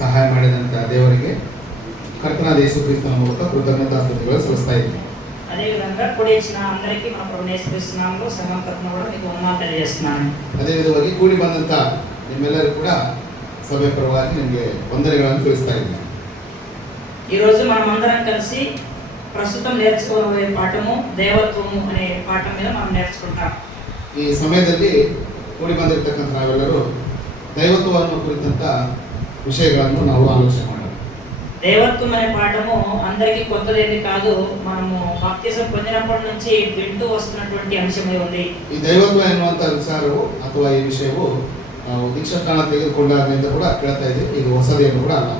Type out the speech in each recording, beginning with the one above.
ಸಹಾಯ ಮಾಡಿದಂಥ ದೇವರಿಗೆ ಕರ್ತನಾದ ಯೇಸು ಕ್ರಿಸ್ತನ ಮೂಲಕ కృతజ్ఞతాస్తుతులు సలుస్తా ఇದ್ದೀನಿ. అదేవిధంగా కూడి ఇచ్చిన అందరికీ మన ప్రభువు యేసు క్రీస్తు నామములో సంఘం తరపున కూడా మీకు వందనాలు తెలియజేస్తున్నాను. ಅದೇ ವಿಧವಾಗಿ ಕೂಡಿ ಬಂದಂಥ ನಿಮ್ಮೆಲ್ಲರೂ ಕೂಡ ಸಭೆ ಪರವಾಗಿ ನಿಮಗೆ ವಂದನೆಗಳನ್ನು ತಿಳಿಸ್ತಾ ಇದ್ದೀನಿ. ఈరోజు మనం అందరం కలిసి ప్రస్తుతం నేర్చుకోబోయే పాఠము దేవత్వము అనే పాఠం మీద మనం నేర్చుకుంటాం. ಈ ಸಮಯದಲ್ಲಿ ಕೂಡಿ ಬಂದಿರತಕ್ಕಂಥ ನಾವೆಲ್ಲರೂ ದೈವತ್ವವನ್ನು ಕುರಿತಂತ విషయಗಳನ್ನು ನಾವು ಆಲೋಚನೆ ಮಾಡೋಣ. దేవత్వం అనే పాఠము అందరికీ కొత్తదేది కాదు. మనము బాప్తిజం పొందినప్పటి నుంచి వింటూ వస్తున్నటువంటి అంశమే ఉంది. ಈ ದೈವತ್ವ ಎನ್ನುವಂತ ವಿಚಾರವು ಅಥವಾ ಈ ವಿಷಯವು ನಾವು ದೀಕ್ಷಾಸ್ನಾನ ತೆಗೆದುಕೊಂಡಾಗಿಂದ ಕೂಡ ಕೇಳ್ತಾ ಇದ್ದೀವಿ. ಇದು ಹೊಸದೇನು ಕೂಡ ಅಲ್ಲ.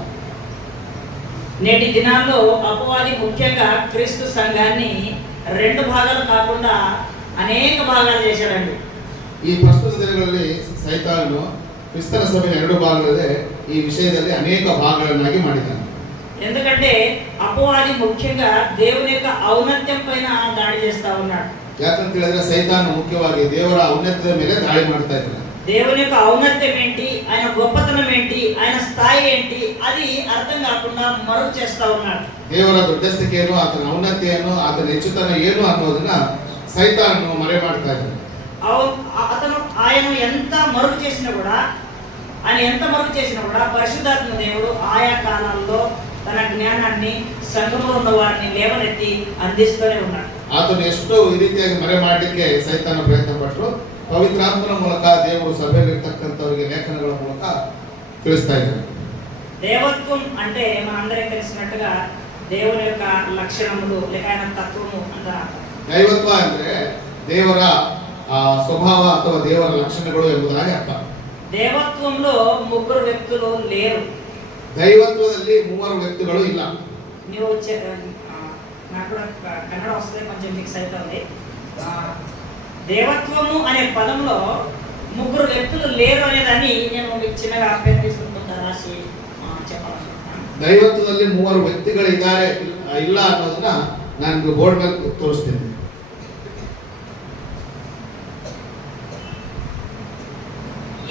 నేటి దినాల్లో అపవాది ముఖ్యంగా క్రీస్తు సంఘాన్ని రెండు భాగాలు కాకుండా అనేక భాగాలు చేశాడండి. ಈ ಪ್ರಸ್ತುತ ದಿನಗಳಲ್ಲಿ ಸೈತಾನನು ಕ್ರಿಸ್ತನ ಸಭೆಯ ಎರಡು ಭಾಗಗಳಲ್ಲೇ ಈ ವಿಷಯದಲ್ಲಿ ಅನೇಕ ಭಾಗಗಳನ್ನಾಗಿ ಮಾಡಿದ್ದಾನೆ. ఎందుకంటే అపవాది ముఖ్యంగా దేవుని యొక్క ఔన్నత్యం పైన దాడి చేస్తా ఉన్నాడు. ಯಾಕಂತ ಹೇಳಿದ್ರೆ ಸೈತಾನ ಮುಖ್ಯವಾಗಿ ದೇವರ ಔನ್ನತ್ಯದ ಮೇಲೆ ದಾಳಿ ಮಾಡ್ತಾ ಇದ್ದಾನೆ. దేవుని యొక్క ఔన్నత్యం ఏంటి, ఆయన గొప్పతనం ఏంటి, ఆయన స్థాయి ఏంటి అది అర్థం కాకుండా మరుగు చేస్తా ఉన్నాడు. ದೇವರ ದೊಡ್ಡಸ್ತಿಕೆ ಏನು, ಆತನ ಔನ್ನತ್ಯ ಏನು, ಆತನ ಹೆಚ್ಚುತನ ಏನು ಅನ್ನೋದನ್ನ ಸೈತಾನನು ಮರೆ ಮಾಡ್ತಾ ಇದ್ದಾನೆ. అతను ఆయన ఎంత మరుగు చేసినా కూడా పరిశుద్ధాత్మ దేవుడు ఆయా కాలాల్లో తన జ్ఞానాన్ని సంఘంలో ఉన్న వారిని లేవనెత్తి అందిస్తూనే ఉన్నాడు. ಆತನು ಎಷ್ಟು ಈ ರೀತಿಯಾಗಿ ಮರೆ ಮಾಡಲಿಕ್ಕೆ ಸೈತಾನ ಪ್ರಯತ್ನ ಪಟ್ಟರು, ಪವಿತ್ರಾತ್ಮನ ಮೂಲಕ ದೇವರು ಸಭೆಯಲ್ಲಿರ್ತಕ್ಕಂಥವರಿಗೆ ಲೇಖನಗಳ ಮೂಲಕ ತಿಳಿಸ್ತಾ ಇದ್ದಾರೆ. దేవత్వం అంటే మనందరికీ తెలిసినట్టుగా దేవుని యొక్క లక్షణములు లేక ఆయన తత్వము అంటారు. ದೈವತ್ವ ಅಂದ್ರೆ ದೇವರ ಸ್ವಭಾವ ಅಥವಾ ದೇವರ ಲಕ್ಷಣಗಳು ಎಂಬುದಾಗಿ ಅರ್ಥ. దేవత్వంలో ముగ్గురు వ్యక్తులు లేరు. దైవత్వದಲ್ಲಿ ಮೂವರು ವ್ಯಕ್ತಿಗಳು ಇಲ್ಲ. ನೀವು నాకు కూడా కన్నడ వస్తుంది, కొంచెం మిక్స్ అవుతుంది. దేవత్వము అనే పదంలో ముగ్గురు వ్యక్తులు లేరు అనేదాన్ని నేను మీకు చిన్నగా అభ్యర్థి తీసుకుంటా రాసి చెప్పాలనుకుంటున్నాను. ದೈವತ್ವದಲ್ಲಿ ಮೂವರು ವ್ಯಕ್ತಿಗಳಿದ್ದಾರೆ ಇಲ್ಲ ಅನ್ನೋದನ್ನ ನಾನು ಬೋರ್ಡ್ ಮೇಲೆ ತೋರಿಸ್ತೀನಿ.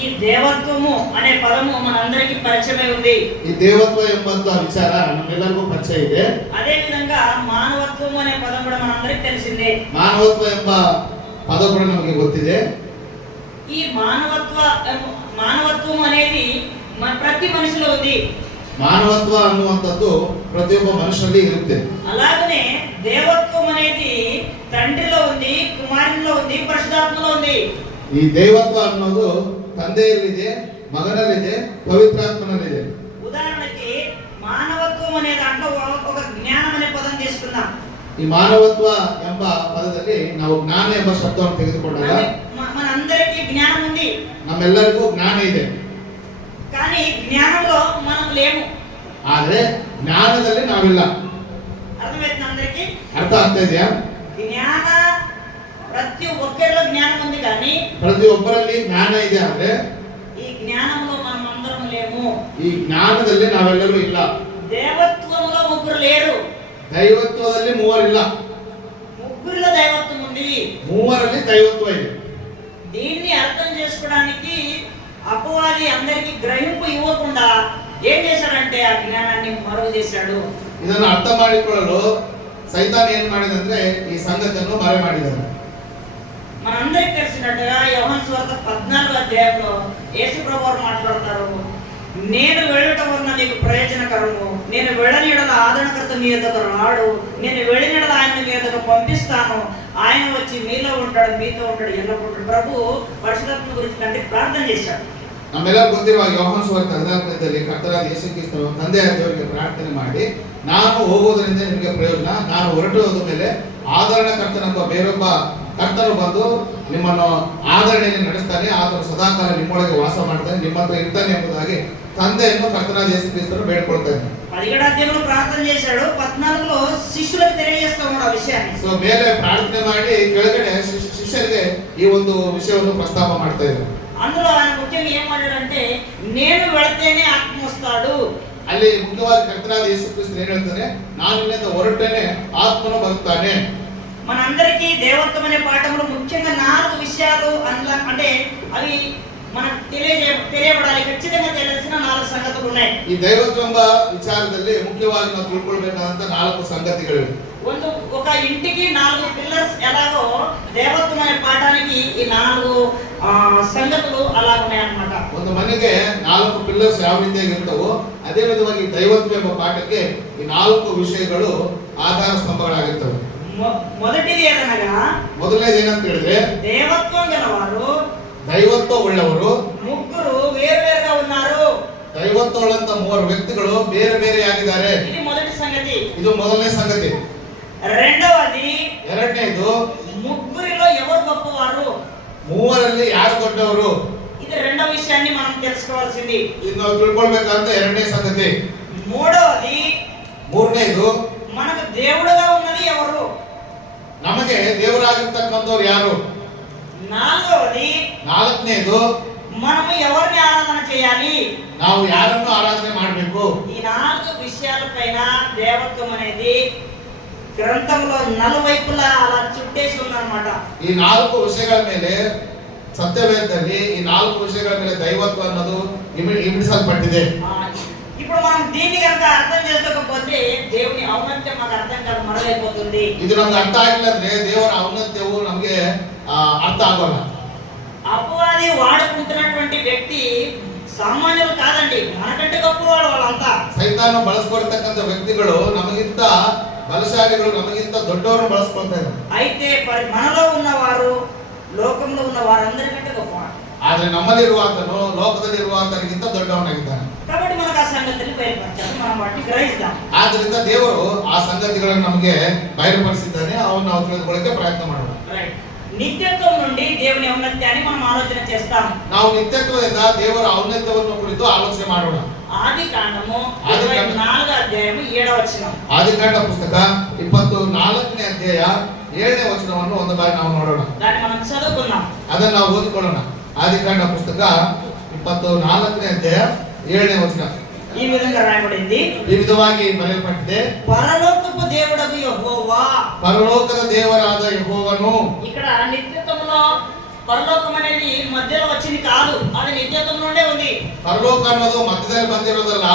ఈ దేవత్వము అనే పదము మనందరికీ పరిచయమై ఉంది. ఈ దేవత్వ ಎಂಬಂತ ವಿಚಾರ ನಮ್ಮೆಲ್ಲರಿಗೂ ಪರಿಚಯ ಇದೆ. అదే విధంగా మానవత్వము అనే పదం కూడా మనందరికీ తెలిసిందే. ಮಾನವತ್ವ ಎಂಬ ಪದ ಕೂಡ ನಮಗೆ ಗೊತ್ತಿದೆ. ఈ మానవత్వం అనేది ప్రతి మనిషిలో ఉంది. ಮಾನವತ್ವ ಅನ್ನುವಂಥದ್ದು ಪ್ರತಿಯೊಬ್ಬ ಮನುಷ್ಯನಲ್ಲಿ ಇರುತ್ತೆ. అలాగనే దేవత్వం అనేది తండ్రిలో ఉంది, కుమారునిలో ఉంది, పరిశుద్ధాత్మలో ఉంది. ಈ ದೇವತ್ವ ಅನ್ನೋದು ತಂದೆಯಲ್ಲಿದೆ, ಮಗನಲ್ಲಿದೆ, ಪವಿತ್ರಾತ್ಮನಲ್ಲಿದೆ. ఉదాహరణకి మానవత్వం అనే దాంట్లో ఒక జ్ఞానం అనే పదం తీసుకుందాం. ಈ ಮಾನವತ್ವ ಎಂಬ ಪದದಲ್ಲಿ ನಾವು ಜ್ಞಾನ ಎಂಬ ಶಬ್ದವನ್ನು ತೆಗೆದುಕೊಂಡಾಗ మనందరికీ జ్ఞానం ఉంది, ನಮ್ಮೆಲ್ಲರಿಗೂ ಜ್ಞಾನ ಇದೆ. కానీ జ్ఞానంలో మనం లేము. ಆದ್ರೆ ಜ್ಞಾನದಲ್ಲಿ ನಾವಿಲ್ಲ. అర్థమవుతుంది అందరికీ? ಅರ್ಥ ಆಗ್ತಾ ಇದೆಯಾ? జ్ఞాన ప్రతి ఒక్కరిలో జ్ఞానం ఉంది, కానీ ಪ್ರತಿಯೊಬ್ಬರಲ್ಲಿ ಜ್ಞಾನ ಇದೆ. ಆದ್ರೆ ఈ జ్ఞానంలో మనం అందరం లేము. ಈ ಜ್ಞಾನದಲ್ಲಿ ನಾವೆಲ್ಲರೂ ಇಲ್ಲ. దేవత్వంలో ముగ్గురు లేరు, ದೈವತ್ವದಲ್ಲಿ ಮೂವರಿಲ್ಲ. ముగ్గురిలో దైవత్వం ఉంది, ಮೂವರಲ್ಲಿ ದೈವತ್ವ ಇದೆ. దీన్ని అర్థం చేసుకోవడానికి అపవాది అందరికి గ్రహింపు ఇవ్వకుండా ఏం చేశాడంటే ఆ జ్ఞానాన్ని మరుగు చేశాడు. ಇದನ್ನು ಅರ್ಥ ಮಾಡಿಕೊಳ್ಳಲು ಸೈತಾನ ಏನ್ ಮಾಡಿದಂದ್ರೆ ಈ ಸಂಗತಿಯನ್ನು ಮರೆ ಮಾಡಿದ್ದಾನೆ. మనందరికి తెలిసినట్టుగా యోహాను సువార్త 14వ అధ్యాయంలో యేసు ప్రభువు మాట్లాడతారు, నేను వెళ్ళటం వలన నీకు ప్రయోజనకరము, నేను వెళ్ళని యెడల ఆదరణకర్త మీ యొద్దకు రాడు, నేను వెళ్ళిన యెడల ఆయన మీ యొద్దకు పంపిస్తాను, ఆయన వచ్చి మీలో ఉంటాడు, మీతో ఉంటాడు, ఎల్లప్పుడూ. ప్రభు పరిశుద్ధాత్మ గురించి అంటే ప్రార్థన చేశాడు. ನಮ್ಮೆಲ್ಲರಿಗೂ ಗೊತ್ತಿರುವ ಯೋಹಾನ ಸುವಾರ್ತೆ 14ರಲ್ಲಿ ಕರ್ತನಾದ ಯೇಸು ಕ್ರಿಸ್ತನು ತಂದೆಯ ದೇವರಿಗೆ ಪ್ರಾರ್ಥನೆ ಮಾಡಿ, ನಾನು ಹೋಗೋದರಿಂದ ನಿಮಗೆ ಪ್ರಯೋಜನ, ನಾನು ಹೊರಟು ಹೋದ ಮೇಲೆ ಆದರಣಕರ್ತನೆಂಬ ಬೇರೊಬ್ಬ ಕರ್ತನು ಬಂದು ನಿಮ್ಮನ್ನು ಆದರಣೆಯಲ್ಲಿ ನಡೆಸ್ತಾನೆ, ಆತನು ಸದಾಕಾಲ ನಿಮ್ಮೊಳಗೆ ವಾಸ ಮಾಡ್ತಾನೆ, ನಿಮ್ಮ ಹತ್ರ ಇರ್ತಾನೆ ಎಂಬುದಾಗಿ ತಂದೆಯನ್ನು ಕರ್ತನಾದ ಯೇಸು ಕ್ರಿಸ್ತನು ಬೇಡ್ಕೊಳ್ತಾ ಇದ್ದಾನೆ. 17వ అధ్యాయంలో ప్రార్థన చేశాడు, 14లో శిష్యులకు తెలియజేస్తా ఉన్నాడు ఆ విషయాన్ని. ಸೊ ಮೇಲೆ ಪ್ರಾರ್ಥನೆ ಮಾಡಿ ಕೆಳಗಡೆ ಶಿಷ್ಯರಿಗೆ ಈ ಒಂದು ವಿಷಯವನ್ನು ಪ್ರಸ್ತಾಪ ಮಾಡ್ತಾ ಇದ್ದಾರೆ. అందులో ఆయన ముఖ్యంగా ఏం మాట్లాడంటే, నేను వెళితేనే ఆత్మ వస్తాడు. ಅಲ್ಲಿ ಮುಖ್ಯವಾಗಿ ಕರ್ತನಾದ ಯೇಸು ಕ್ರಿಸ್ತನು ಏನು ಹೇಳ್ತಾನೆ, ನಾನು ಇಲ್ಲಿಂದ ಹೊರಟೇನೆ ಆತ್ಮನು ಬರುತ್ತಾನೆ. మనందరికీ దేవత్వం అనే పాఠంలో ముఖ్యంగా 4 విషయాలు అంటే అవి మనకు తెలియబడాలి, ఖచ్చితంగా తెలిసిన 4 సంగతులు ఉన్నాయి. ಈ ದೈವತ್ವ ಎಂಬ ವಿಚಾರದಲ್ಲಿ ಮುಖ್ಯವಾಗಿ ನಾವು ತಿಳ್ಕೊಳ್ಬೇಕಾದಂತ 4 ಸಂಗತಿಗಳಿವೆ. ఒక ఇంటికి 4 పిల్లర్స్ ఎలాగో దేవత్వం అనే పాఠానికి ఈ 4 సంగతులు అలా ఉన్నాయన్నమాట. ಒಂದು ಮನೆಗೆ 4 ಪಿಲ್ಲರ್ಸ್ ಯಾವ ರೀತಿಯಾಗಿ ಇರ್ತವೋ ಅದೇ ವಿಧವಾಗಿ ದೈವತ್ವ ಎಂಬ ಪಾಠಕ್ಕೆ ಈ 4 ವಿಷಯಗಳು ಆಧಾರ ಸ್ತಂಭಗಳಾಗಿರ್ತವೆ. మొదటిది ఏదనగా, ಮೊದಲನೇದು ಏನಂತ ಹೇಳಿದ್ರೆ, దేవత్వం గలవారు, ದೈವತ್ವ ಉಳ್ಳವರು ముగ్గురు వేరువేరుగా ఉన్నారు. ದೈವತ್ವ ಉಳ್ಳಂತ 3 ವ್ಯಕ್ತಿಗಳು ಬೇರೆ ಬೇರೆ ಆಗಿದ್ದಾರೆ. ఇది మొదటి సంగతి. ಇದು ಮೊದಲನೇ ಸಂಗತಿ. రెండవది, ಎರಡನೇದು, ముగ్గురిలో ఎవరు గొప్పవారు, 3ರಲ್ಲಿ ಯಾರು ದೊಡ್ಡವರು. ఇది రెండవ విషయాన్ని మనం తెలుసుకోవాల్సింది. ಇದು ನಾವು ತಿಳ್ಕೊಳ್ಬೇಕಾದಂತ ಎರಡನೇ ಸಂಗತಿ. మూడవది, ಮೂರನೇದು, మనకు దేవుడుగా ఉన్నది ఎవరు, ನಮಗೆ ದೇವರಾಗಿರ್ತಕ್ಕಂಥವ್ರು ಯಾರು. నాలుగవది, ನಾಲ್ಕನೇದು, మనము ఎవరిని ఆరాధన చేయాలి, ನಾವು ಯಾರನ್ನು ಆರಾಧನೆ ಮಾಡಬೇಕು. ఈ 4 విషయాలపైన దేవత్వం అనేది గ్రంథంలో నలువైపులా అలా చుట్టేసి ఉందన్నమాట. ಈ 4 ವಿಷಯಗಳ ಮೇಲೆ ಸತ್ಯವೇದದಲ್ಲಿ ಈ 4 ವಿಷಯಗಳ ಮೇಲೆ ದೈವತ್ವ ಅನ್ನೋದು ಇಮಿಡಿಸಲ್ಪಟ್ಟಿದೆ. ఇప్పుడు మనం దీన్ని కనుక అర్థం చేసుకోకపోతే దేవుని ఔన్నత్యం మనకు అర్థం కాదు, మరలైపోతుంది. ಇದು ನಮ್ಗೆ ಅರ್ಥ ಆಗಿಲ್ಲ ಅಂದ್ರೆ ದೇವರ ಔನ್ನತ್ಯವು ನಮಗೆ ಅರ್ಥ ಆಗೋಲ್ಲ. అపవాది వాడుకుంటున్నటువంటి వ్యక్తి సామాన్యులు కాదండి, మనకంటే గొప్పవాడు వాళ్ళంతా. ಸೈತಾನ ಬಳಸ್ಕೊಳ್ತಕ್ಕಂಥ ವ್ಯಕ್ತಿಗಳು ನಮಗಿಂತ ಬಲಶಾಲಿಗಳು, ನಮಗಿಂತ ದೊಡ್ಡವರನ್ನು ಬಳಸ್ಕೊಳ್ತಾ ಇದ್ದಾರೆ. అయితే మనలో ఉన్నవారు లోకంలో ఉన్న వారందరికంటే గొప్పవాడు. ಆದ್ರೆ ನಮ್ಮಲ್ಲಿರುವಾತನು ಲೋಕದಲ್ಲಿರುವಾತನಿಗಿಂತ ದೊಡ್ಡವನಾಗಿದ್ದಾನೆ. కాబట్టి మనకు ఆ సంగతిని బయలుపరచాలి, మనం వాటిని గ్రహిస్తాం. ಆದ್ರಿಂದ ದೇವರು ಆ ಸಂಗತಿಗಳನ್ನು ನಮಗೆ ಬಯలుಪಡಿಸಿದ್ದಾನೆ. ಅವನ್ನ ನಾವು ತಿಳಿದುಕೊಳ್ಳಕ್ಕೆ ಪ್ರಯತ್ನ ಮಾಡೋಣ. నిత్యత్వం నుండి దేవుని ఔన్నత్యాన్ని మనం ఆలోచన చేస్తాం. ನಾವು ನಿತ್ಯತ್ವದಿಂದ ದೇವರ ಔನ್ನತ್ಯವನ್ನು ಕುರಿತು ಆಲೋಚನೆ ಮಾಡೋಣ. ఆదికాండము 24వ అధ్యాయము 7వ వచనం. ಆದಿಕಾಂಡ ಪುಸ್ತಕ 24ನೇ ಅಧ್ಯಾಯ 7ನೇ ವಚನವನ್ನು ಒಂದು ಬಾರಿ ನಾವು ನೋಡೋಣ. దాన్ని మనం చదువుకుందాం. ಅದನ್ನ ನಾವು ಓದಿಕೊಳ್ಳೋಣ. ಆದಿಕಾಂಡ ಪುಸ್ತಕ 24ನೇ ಅಧ್ಯಾಯ 7ನೇ ವಚನ ఈ విధంగా రాయబడింది. ಈ ವಿಧವಾಗಿ ಬರೆಯಲ್ಪಟ್ಟಿದೆ, పరలోకపు దేవుడగు యెహోవా. పరలోకದ ದೇವರಾದ ಯೆಹೋವನು. ఇక్కడ నిత్యత్వంలో పరలోకం అనేది మధ్యలో వచ్చింది కాదు, అది నిత్యత్వం నుండే ఉంది. ಪರಲೋಕ ಅನ್ನೋದು ಮಧ್ಯದಲ್ಲಿ ಬಂದಿರೋದಲ್ಲ,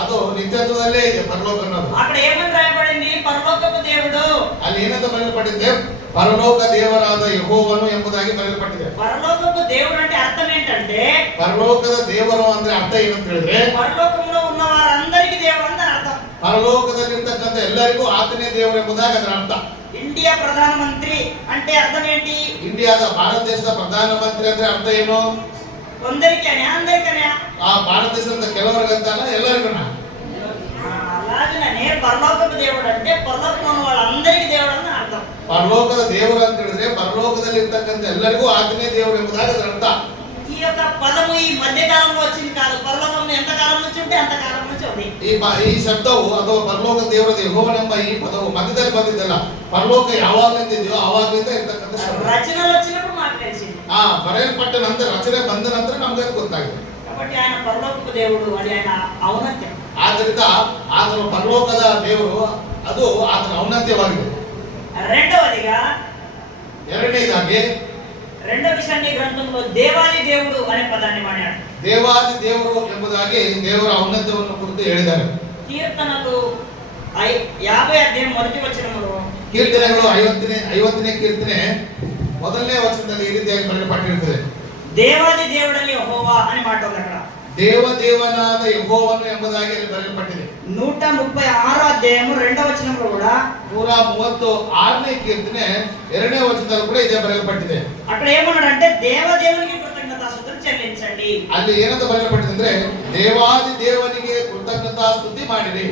ಅದು ನಿತ್ಯತ್ವದಲ್ಲೇ ಇದೆ. ಪರಲೋಕ ಅನ್ನೋದು అక్కడ ఏమని రాయబడింది? పరలోకపు దేవుడు. ಅಲ್ಲಿ ಏನಂತ ಬರೆಯಲ್ಪಟ್ಟಿದೆ? పరలోక ದೇವರಾದ ಯೆಹೋವನು ಎಂಬುದಾಗಿ ಬರೆಯಲ್ಪಟ್ಟಿದೆ. పరలోకపు దేవుడు అంటే అర్థం ఏంటంటే, ಪರಲೋಕದ ದೇವರು ಅಂದ್ರೆ ಅರ್ಥ ಏನಂತ ಹೇಳಿದ್ರೆ, పరలోకంలో ఉన్న వారందరికీ దేవుడు అని అర్థం. పరలోಕದಲ್ಲಿರ್ತಕ್ಕಂಥ ಎಲ್ಲರಿಗೂ ಆತನೇ ದೇವರು ಎಂಬುದಾಗಿ ಅದರ ಅರ್ಥ. ఇండియా ప్రధానమంత్రి అంటే అర్థం ఏంటి? ಇಂಡಿಯಾದ ಭಾರತ ದೇಶದ ಪ್ರಧಾನಮಂತ್ರಿ ಅಂದ್ರೆ ಅರ್ಥ ಏನು? కొందరికనే అందరికనే? ಆ ಭಾರತ ದೇಶದ ಕೆಲವರಿಗಂತಾನ ಎಲ್ಲರಿಗೂ? అలాగనే పరలోకపు దేవుడు అంటే పరలోకంలో ఉన్న వాళ్ళందరికీ దేవుడు అని అర్థం. ಪರಲೋಕದ ದೇವರು ಅಂತ ಹೇಳಿದ್ರೆ ಪರಲೋಕದಲ್ಲಿ ಇರ್ತಕ್ಕಂಥ ಎಲ್ಲರಿಗೂ ಆತನೇ ದೇವರು ಎಂಬುದಾಗಿ ಅದರ ಅರ್ಥ. ఈ యొక్క పదము ఈ మధ్య కాలంలో వచ్చింది కాదు, పరలోకంలో ఎంత కాలం నుంచి ఉంటే అంత కాలం నుంచి ఉంది. ಈ ಶಬ್ದವು ಅಥವಾ ಪರಲೋಕ ದೇವರ ಯೆಹೋವನೆಂಬ ಈ ಪದವು ಮಧ್ಯದಲ್ಲಿ ಬಂದಿದ್ದಲ್ಲ, ಪರಲೋಕ ಯಾವಾಗಲಿಂದ ಇದೆಯೋ ಆವಾಗಲಿಂದ ಇರ್ತಕ್ಕಂಥ ಶಬ್ದ. రచనలు వచ్చినప్పుడు మాకు తెలిసింది. ಬರೆಯಲ್ಪಟ್ಟ ನಂತರ, ರಚನೆ ಬಂದ ನಂತರ ನಮ್ಗೆ ಅದು ಗೊತ್ತಾಗಿದೆ. కాబట్టి ఆయన పరలోకపు దేవుడు, అది ఆయన ఔన్నత్యం. ಆದ್ರಿಂದ ಆತನ ಪರಲೋಕದ ದೇವರು ಅದು ಆತನ ಔನ್ನತ್ಯವಾಗಿದೆ. రెండవదిగా, ಎರಡನೇದಾಗಿ, రెండవ విషయాన్ని గ్రంథంలో దేవాది దేవుడు అనే పదాన్ని వాడాడు. ದೇವಾದಿ ದೇವರು ಎಂಬುದಾಗಿ ದೇವರ ಔನ್ನತ್ಯವನ್ನು ಕುರಿತು ಹೇಳಿದ್ದಾರೆ. కీర్తనలు 50వ అధ్యాయం మొదటి వచనములో, ಕೀರ್ತನೆಗಳು 50ನೇ ಕೀರ್ತನೆ ಮೊದಲನೇ ವಚನದಲ್ಲಿ ಈ ರೀತಿಯಾಗಿ ಬರೆಯಲ್ಪಟ್ಟಿರುತ್ತದೆ. దేవాది దేవుడని యెహోవా అని మాట ఉంది అక్కడ. ದೇವದೇವನಾದ ಯೆಹೋವನು ಎಂಬುದಾಗಿ ಅಲ್ಲಿ ಬರೆಯಲ್ಪಟ್ಟಿದೆ. 136వ అధ్యాయము 2వ వచనంలో కూడా, 136ನೇ ಕೀರ್ತನೆ 2ನೇ ವಚನದಲ್ಲಿ ಕೂಡ ಇದೇ ಬರೆಯಲ್ಪಟ್ಟಿದೆ. అక్కడ ఏమన్నాడంటే దేవదేవునికి కృతజ్ఞతాస్తుతులు చెల్లించండి. ಅಲ್ಲಿ ಏನಂತ ಬರೆಯಲ್ಪಟ್ಟಿದೆ ಅಂದ್ರೆ, ದೇವಾದಿ ದೇವನಿಗೆ ಕೃತಜ್ಞತಾ ಸ್ತುತಿ ಮಾಡಿರಿ.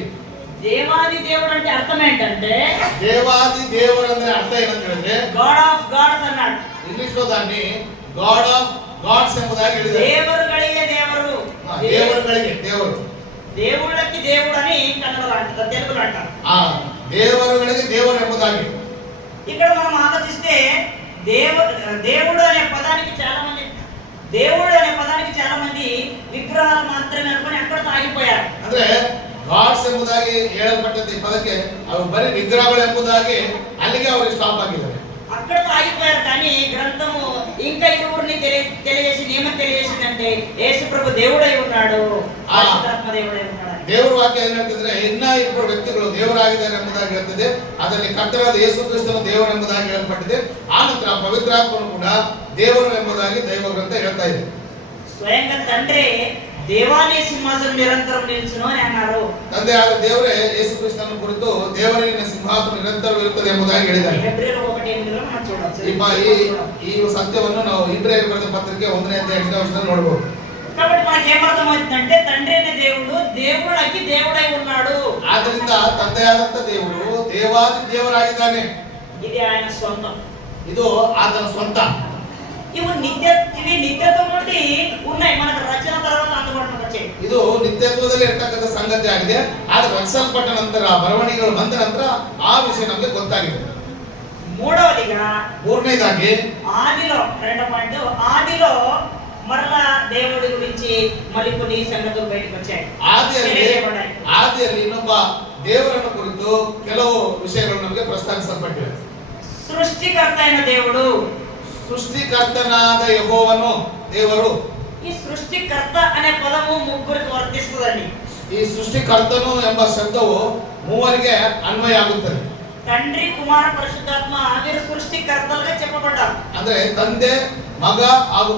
దేవాది దేవుడు అంటే అర్థం ఏంటంటే, ದೇವಾದಿ ದೇವರಂದ್ರೆ ಅರ್ಥ ಏನಂತ ಹೇಳಿದ್ರೆ, గాడ్ ఆఫ్ గాడ్స్ అన్నాడు. ಇಂಗ್ಲಿಷ್ లో దాన్ని ಗಾಡ್ ಆಫ್ ಗಾಡ್ಸ್ ಎಂಬುದಾಗಿ ಹೇಳಿದ್ದಾರೆ. దేవರುಗಳಿಗೆ దేವರು, ದೇವರುಗಳಿಗೆ ದೇವರು, దేవుళ్ళకి దేవుడు అని కన్నడలో అంటారు, తెలుగులో అంటారు. ದೇವರುಗಳಿಗೆ ದೇವರು ಎಂಬುದಾಗಿ. ఇక్కడ మనం ఆలోచిస్తే దేవుడు అనే పదానికి చాలా మంది విగ్రహాలు మాత్రమే అనుకుని అక్కడతో ఆగిపోయారు. ಅಂದ್ರೆ ಗಾಡ್ಸ್ ಎಂಬುದಾಗಿ ಹೇಳಲ್ಪಟ್ಟಂತ ಈ ಪದಕ್ಕೆ ಅವರು ಬರೀ ವಿಗ್ರಹಗಳು ಎಂಬುದಾಗಿ ಅಲ್ಲಿಗೆ ಅವರು ಸ್ಟಾಪ್ ಆಗಿದ್ದಾರೆ. అక్కడతో ఆగిపోయారు. కానీ గ్రంథము ఇంకా ఇరువురిని తెలియజేసింది. ఏమని తెలియజేసిందంటే యేసు ప్రభు దేవుడై ఉన్నాడు, పరిశుద్ధాత్మ దేవుడై ఉన్నాడు. ದೇವರ ವಾಕ್ಯ ಏನ್ ಹೇಳ್ತಿದ್ರೆ ಇನ್ನ ಇಬ್ಬರು ವ್ಯಕ್ತಿಗಳು ದೇವರಾಗಿದ್ದಾರೆ ಎಂಬುದಾಗಿ ಹೇಳ್ತಿದೆ. ಅದರಲ್ಲಿ ಕರ್ತನಾದ ಯೇಸು ಕ್ರಿಸ್ತನು ದೇವರು ಎಂಬುದಾಗಿ ಹೇಳಲ್ಪಟ್ಟಿದೆ. ಆ ನಂತರ ಪವಿತ್ರಾತ್ಮನು ಕೂಡ ದೇವರು ಎಂಬುದಾಗಿ ದೈವ ಗ್ರಂಥ ಹೇಳ್ತಾ ಇದೆ. స్వయంగా తండ్రి దేవాలయ సింహాసనం నిరంతరం నిలుచును అని అన్నారు. ತಂದೆ ಆದ ದೇವರೇ ಯೇಸು ಕ್ರಿಸ್ತನ ಕುರಿತು ದೇವರಿನ ಸಿಂಹಾಸನ ನಿರಂತರವಿರುತ್ತದೆ ಎಂಬುದಾಗಿ ಹೇಳಿದ್ದಾರೆ. ಹೆಬ್ರಿಯರು 1:8 మనం చూడొచ్చు. ಈ ಸತ್ಯವನ್ನು ನಾವು ಇಬ್ರಿಯರ ಬರೆದ ಪತ್ರಿಕೆ 1:8 ನೋಡಬಹುದು. కాబట్టి మనకి ఏమర్థమవుతుందంటే తండ్రి అనే దేవుడు దేవుడికి దేవుడై ఉన్నాడు. ಆದ್ದರಿಂದ ತಂದೆಯಾದಂತ ದೇವರು ದೇವಾದಿ ದೇವರಾಗಿದ್ದಾನೆ. ఇది ఆయన సొంతం, ಇದು ಆತನ ಸ್ವಂತ. ఇవి నిత్యత్వం నుండి ఉన్నాయి, మనకు రచన తర్వాత అందుబాటులోకి వచ్చాయి. ಇದು ನಿತ್ಯತ್ವದಲ್ಲಿ ಇರತಕ್ಕಂಥ ಸಂಗತಿ ಆಗಿದೆ. ಆದ್ರೆ ರಕ್ಷಲ್ಪಟ್ಟ ನಂತರ ಬರವಣಿಗೆಗಳು ಬಂದ ನಂತರ ಆ ವಿಷಯ ನಮಗೆ ಗೊತ್ತಾಗಿದೆ. ಮೂರನೇದಾಗಿ ఆదిలో 2 పాయింట్ ఆదిలో మరలా దేవుడి గురించి మరి కొన్ని సంగతులు బయటకు వచ్చాయి. ಆದಿಯಲ್ಲಿ ಇನ್ನೊಬ್ಬ ದೇವರನ್ನು ಕುರಿತು ಕೆಲವು ವಿಷಯಗಳು ನಮಗೆ ಪ್ರಸ್ತಾವಿಸಲ್ಪಟ್ಟಿವೆ. ಸೃಷ್ಟಿಕರ್ತ అయిన దేవుడు, సృష్టికర్తనాದ యెహోవను ದೇವರು. ఈ సృష్టికర్త అనే పదము ముగ్గురికి వర్తిస్తుందండి. ಈ ಸೃಷ್ಟಿಕರ್ತನು ಎಂಬ ಶಬ್ದವು ಮೂವರಿಗೆ ಅನ್ವಯ ಆಗುತ್ತದೆ. తండ్రి కుమార పరిశుద్ధాత్మ వీరు సృష్టికర్తలుగా చెప్పబడ్డారు. ಅಂದ್ರೆ ತಂದೆ ಮಗ ಹಾಗೂ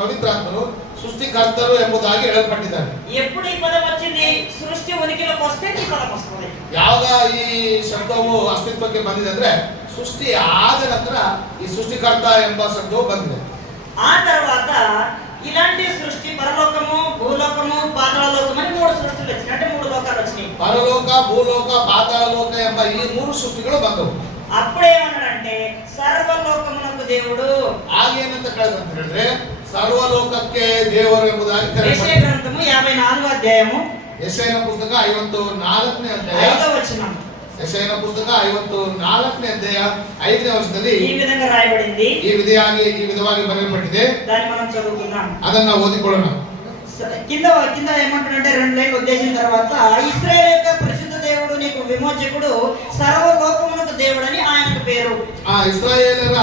ಪವಿತ್ರಾತ್ಮರು ಸೃಷ್ಟಿಕರ್ತರು ಎಂಬುದಾಗಿ ಹೇಳಲ್ಪಟ್ಟಿದ್ದಾರೆ. ఎప్పుడు ఈ పదం వచ్చింది? సృష్టి ఉనికిలోకి వస్తే ఈ పదం వస్తుంది. ಯಾವಾಗ ಈ ಶಬ್ದವು ಅಸ್ತಿತ್ವಕ್ಕೆ ಬಂದಿದೆ ಅಂದ್ರೆ ಸೃಷ್ಟಿ ಆದ ನಂತರ ಈ ಸೃಷ್ಟಿಕರ್ತ ಎಂಬ ಶಬ್ದವು ಬಂದಿದೆ. ఆ తర్వాత ఇలాంటి సృష్టి పరలోకము, భూలోకము, పాతాళలోకం అని 3 సృష్టిలు వచ్చినాయి. అంటే 3 లోకాలు వచ్చినాయి. పరలోక, భూలోక, పాతాళలోక ಎಂಬ ಈ 3 ಸೃಷ್ಟಿಗಳು ಬಂದವು. అప్పుడేమన్నాడంటే సర్వలోకమునకు దేవుడు. ಆಗೇನಂತ ಕೇಳಿದಂತ ಹೇಳಿದ್ರೆ ಸರ್ವಲೋಕಕ್ಕೆ ದೇವರು ಎಂಬುದಾಗಿ ಯೆಶಾಯ ಗ್ರಂಥము 54వ అధ్యాయము, ಯೆಶಾಯನ ಪುಸ್ತಕ 54ನೇ ಅಧ್ಯಾಯ 5వ వచనం. ಯೆಶಾಯನ ಪುಸ್ತಕ 54ನೇ ಅಧ್ಯಾಯ 5ನೇ ವಚನದಲ್ಲಿ ఈ విధంగా రాయబడింది. ಈ ವಿಧವಾಗಿ ಬರೆಯಲ್ಪಟ್ಟಿದೆ. దాన్ని మనం చదువుకుందాం. ಅದನ್ನ ಓದಿಕೊಳ್ಳೋಣ. కింద ఏమంటాడంటే 2 లైన్లు ఉద్దేశించిన తర్వాత ఇశ్రాయేలు యొక్క పరిశుద్ధ దేవుడు నీకు విమోచకుడు, సర్వలోకమునకు దేవుడని ఆయనకు పేరు. ಇಸ್ರಾಯೇಲರ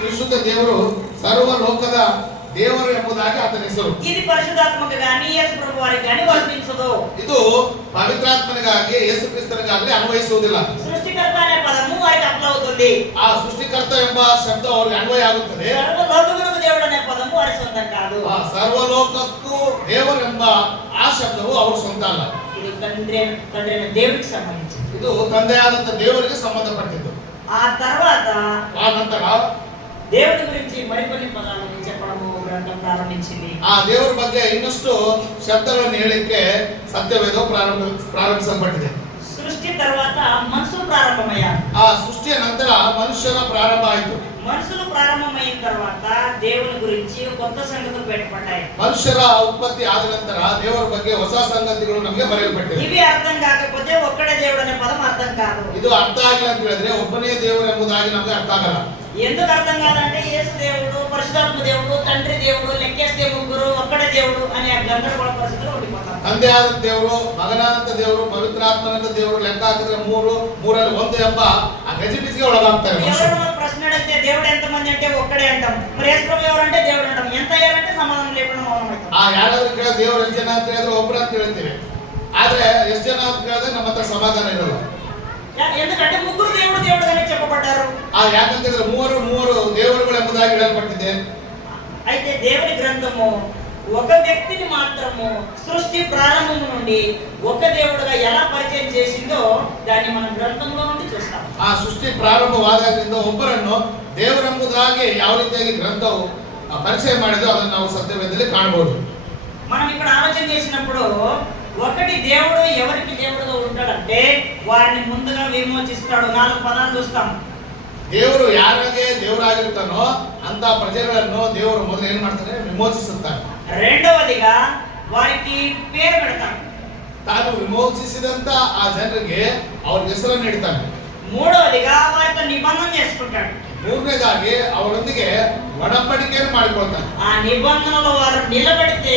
ಪರಿಶುದ್ಧ ದೇವರು ಸರ್ವಲೋಕದ ದೇವರು ಎಂಬುದಾಗಿ ಆತನ ಹೆಸರು. ఇది పరిశుద్ధాత్మకు గాని యేసు ప్రభు వారికి గాని వర్తించదు. ಇದು ಪವಿತ್ರಾತ್ಮನಿಗಾಗಿ ಯೇಸು ಕ್ರಿಸ್ತನಿಗಾಗಲಿ ಅನ್ವಯಿಸುವುದಿಲ್ಲ. సృష్టికర్త అనే పదము వారికి అప్లై అవుతుంది. ಆ ಸೃಷ್ಟಿಕರ್ತ ಎಂಬ ಶಬ್ದ ಅವರಿಗೆ ಅನ್ವಯ ಆಗುತ್ತದೆ. సర్వలోకమునకు దేవుడు అనే పదము వారి సొంతం కాదు. ಸರ್ವಲೋಕಕ್ಕೂ ದೇವರೆಂಬ ಆ ಶಬ್ದವು ಅವರ ಸ್ವಂತ ಅಲ್ಲ. ఇది తండ్రి అయిన దేవుడికి సంబంధించింది. ಇದು ತಂದೆಯಾದಂತ ದೇವರಿಗೆ ಸಂಬಂಧಪಟ್ಟಿದ್ದು. ఆ తర్వాత ಆ ನಂತರ దేవుడి గురించి మరికొన్ని పదాలను చెప్పడము గ్రంథం ప్రారంభించింది. ಆ ದೇವರ ಬಗ್ಗೆ ಇನ್ನಷ್ಟು ಶಬ್ದಗಳನ್ನು ಹೇಳಲಿಕ್ಕೆ ಸತ್ಯವೇದ ಪ್ರಾರಂಭಿಸಲ್ಪಟ್ಟಿದೆ. సృష్టి తర్వాత మనుషులు ప్రారంభమయ్యారు. ಆ ಸೃಷ್ಟಿಯ ನಂತರ ಮನುಷ್ಯರ ಪ್ರಾರಂಭ ಆಯಿತು. మనుషులు ప్రారంభమైన తర్వాత దేవుని గురించి కొత్త సంగతులు బయటపడ్డాయి. ಮನುಷ್ಯರ ಉತ್ಪತ್ತಿ ಆದ ನಂತರ ದೇವರ ಬಗ್ಗೆ ಹೊಸ ಸಂಗತಿಗಳು ನಮಗೆ ಬರೆಯಲ್ಪಟ್ಟಿವೆ. ఇవి అర్థం కాకపోతే ఒక్కడే దేవుడు అనే పదం అర్థం కాదు. ಇದು ಅರ್ಥ ಆಗಿಲ್ಲ ಅಂತ ಹೇಳಿದ್ರೆ ಒಬ್ಬನೇ ದೇವರು ಎಂಬುದಾಗಿ ನಮಗೆ ಅರ್ಥ ಆಗಲ್ಲ. ఎందుకు అర్థం కాదంటే యేసు దేవుడు, పరిశుద్ధాత్మ దేవుడు, తండ్రి దేవుడు, లెక్కేస్తే ముగ్గురు, ఒక్కడే దేవుడు అనే గందరగోళ పరిస్థితులు ఉండిపోతారు. ತಂದೆ ಆದ ದೇವರು, ಮಗನಾದಂತ ದೇವರು, ಪವಿತ್ರಾತ್ಮನಂತ ದೇವರು ಲೆಕ್ಕ ಹಾಕಿದ್ರೆ ಮೂರಲ್ಲಿ ಒಂದು ಎಂಬ ಆ ಗಜಿಬಿಜಿಗೆ ಒಳಗಾಗ್ತಾರೆ. ఎవరైనా ప్రశ్న అడిగితే దేవుడు ఎంతమంది అంటే ఒక్కడే అంటాం. మరి యేసు ప్రభు ఎవరంటే దేవుడు అంటాం. ఎంత అయ్యారంటే సమాధానం లేకుండా మౌనం అవుతాం. ಯಾರಾದ್ರೂ ಕೇಳಿದ್ರೆ ದೇವರು ಎಷ್ಟು ಜನ ಅಂತ ಹೇಳಿದ್ರೆ ಒಬ್ಬರು ಅಂತ ಹೇಳ್ತೀವಿ. ಆದ್ರೆ ಎಷ್ಟು ಜನ ಅಂತ ಕೇಳಿದ್ರೆ ನಮ್ಮ ಹತ್ರ ಸಮಾಧಾನ ಇರಲ್ಲ. ఎందుకంటే ముగ్గురు దేవుడు దేవుడుగానే చెప్పబడ్డారు. ಯಾಕಂತ ಹೇಳಿದ್ರೆ ಮೂವರು ದೇವರುಗಳು ಎಂಬುದಾಗಿ ಹೇಳಲ್ಪಟ್ಟಿದೆ. అయితే దేవుని గ్రంథము ఒక వ్యక్తిని మాత్రము సృష్టి ప్రారంభం నుండి ఒక దేవుడుగా ఎలా పరిచయం చేసిందో దాన్ని మనం గ్రంథంలో నుండి చూస్తాం. ಆ ಸೃಷ್ಟಿ ಪ್ರಾರಂಭವಾದಾಗಿಂದ ಒಬ್ಬರನ್ನು ದೇವರೆಂಬುದಾಗಿ ಯಾವ ರೀತಿಯಾಗಿ ಗ್ರಂಥವು ಪರಿಚಯ ಮಾಡಿದೋ ಅದನ್ನು ನಾವು ಸತ್ಯವೇದದಲ್ಲಿ ಕಾಣಬಹುದು. మనం ఇక్కడ ఆలోచన చేసినప్పుడు ఒకటి దేవుడు ఎవరికి దేవుడుగా ఉంటాడంటే వారిని ముందుగా విమోచిస్తాడు. 4 పదాలు చూస్తాం. ದೇವರು ಯಾರಿಗೆ ದೇವರಾಗಿರ್ತಾನೋ ಅಂತ ಪ್ರಜೆಗಳನ್ನು ದೇವರು ಮೊದಲು ಏನ್ ಮಾಡ್ತಾನೆ? ವಿಮೋಚಿಸುತ್ತಾನೆ. రెండవదిగా వారికి పేరు పెడతాడు. ತಾನು ವಿಮೋಚಿಸಿದಂತ ಆ ಜನರಿಗೆ ಅವ್ರ ಹೆಸರನ್ನು ಇಡ್ತಾನೆ. మూడవదిగా వారితో నిబంధన చేసుకుంటాడు. ಮೂರನೇದಾಗಿ ಅವರೊಂದಿಗೆ ಒಡಂಬಡಿಕೆಯನ್ನು ಮಾಡಿಕೊಳ್ತಾನೆ. ఆ నిబంధనలో వారు నిలబడితే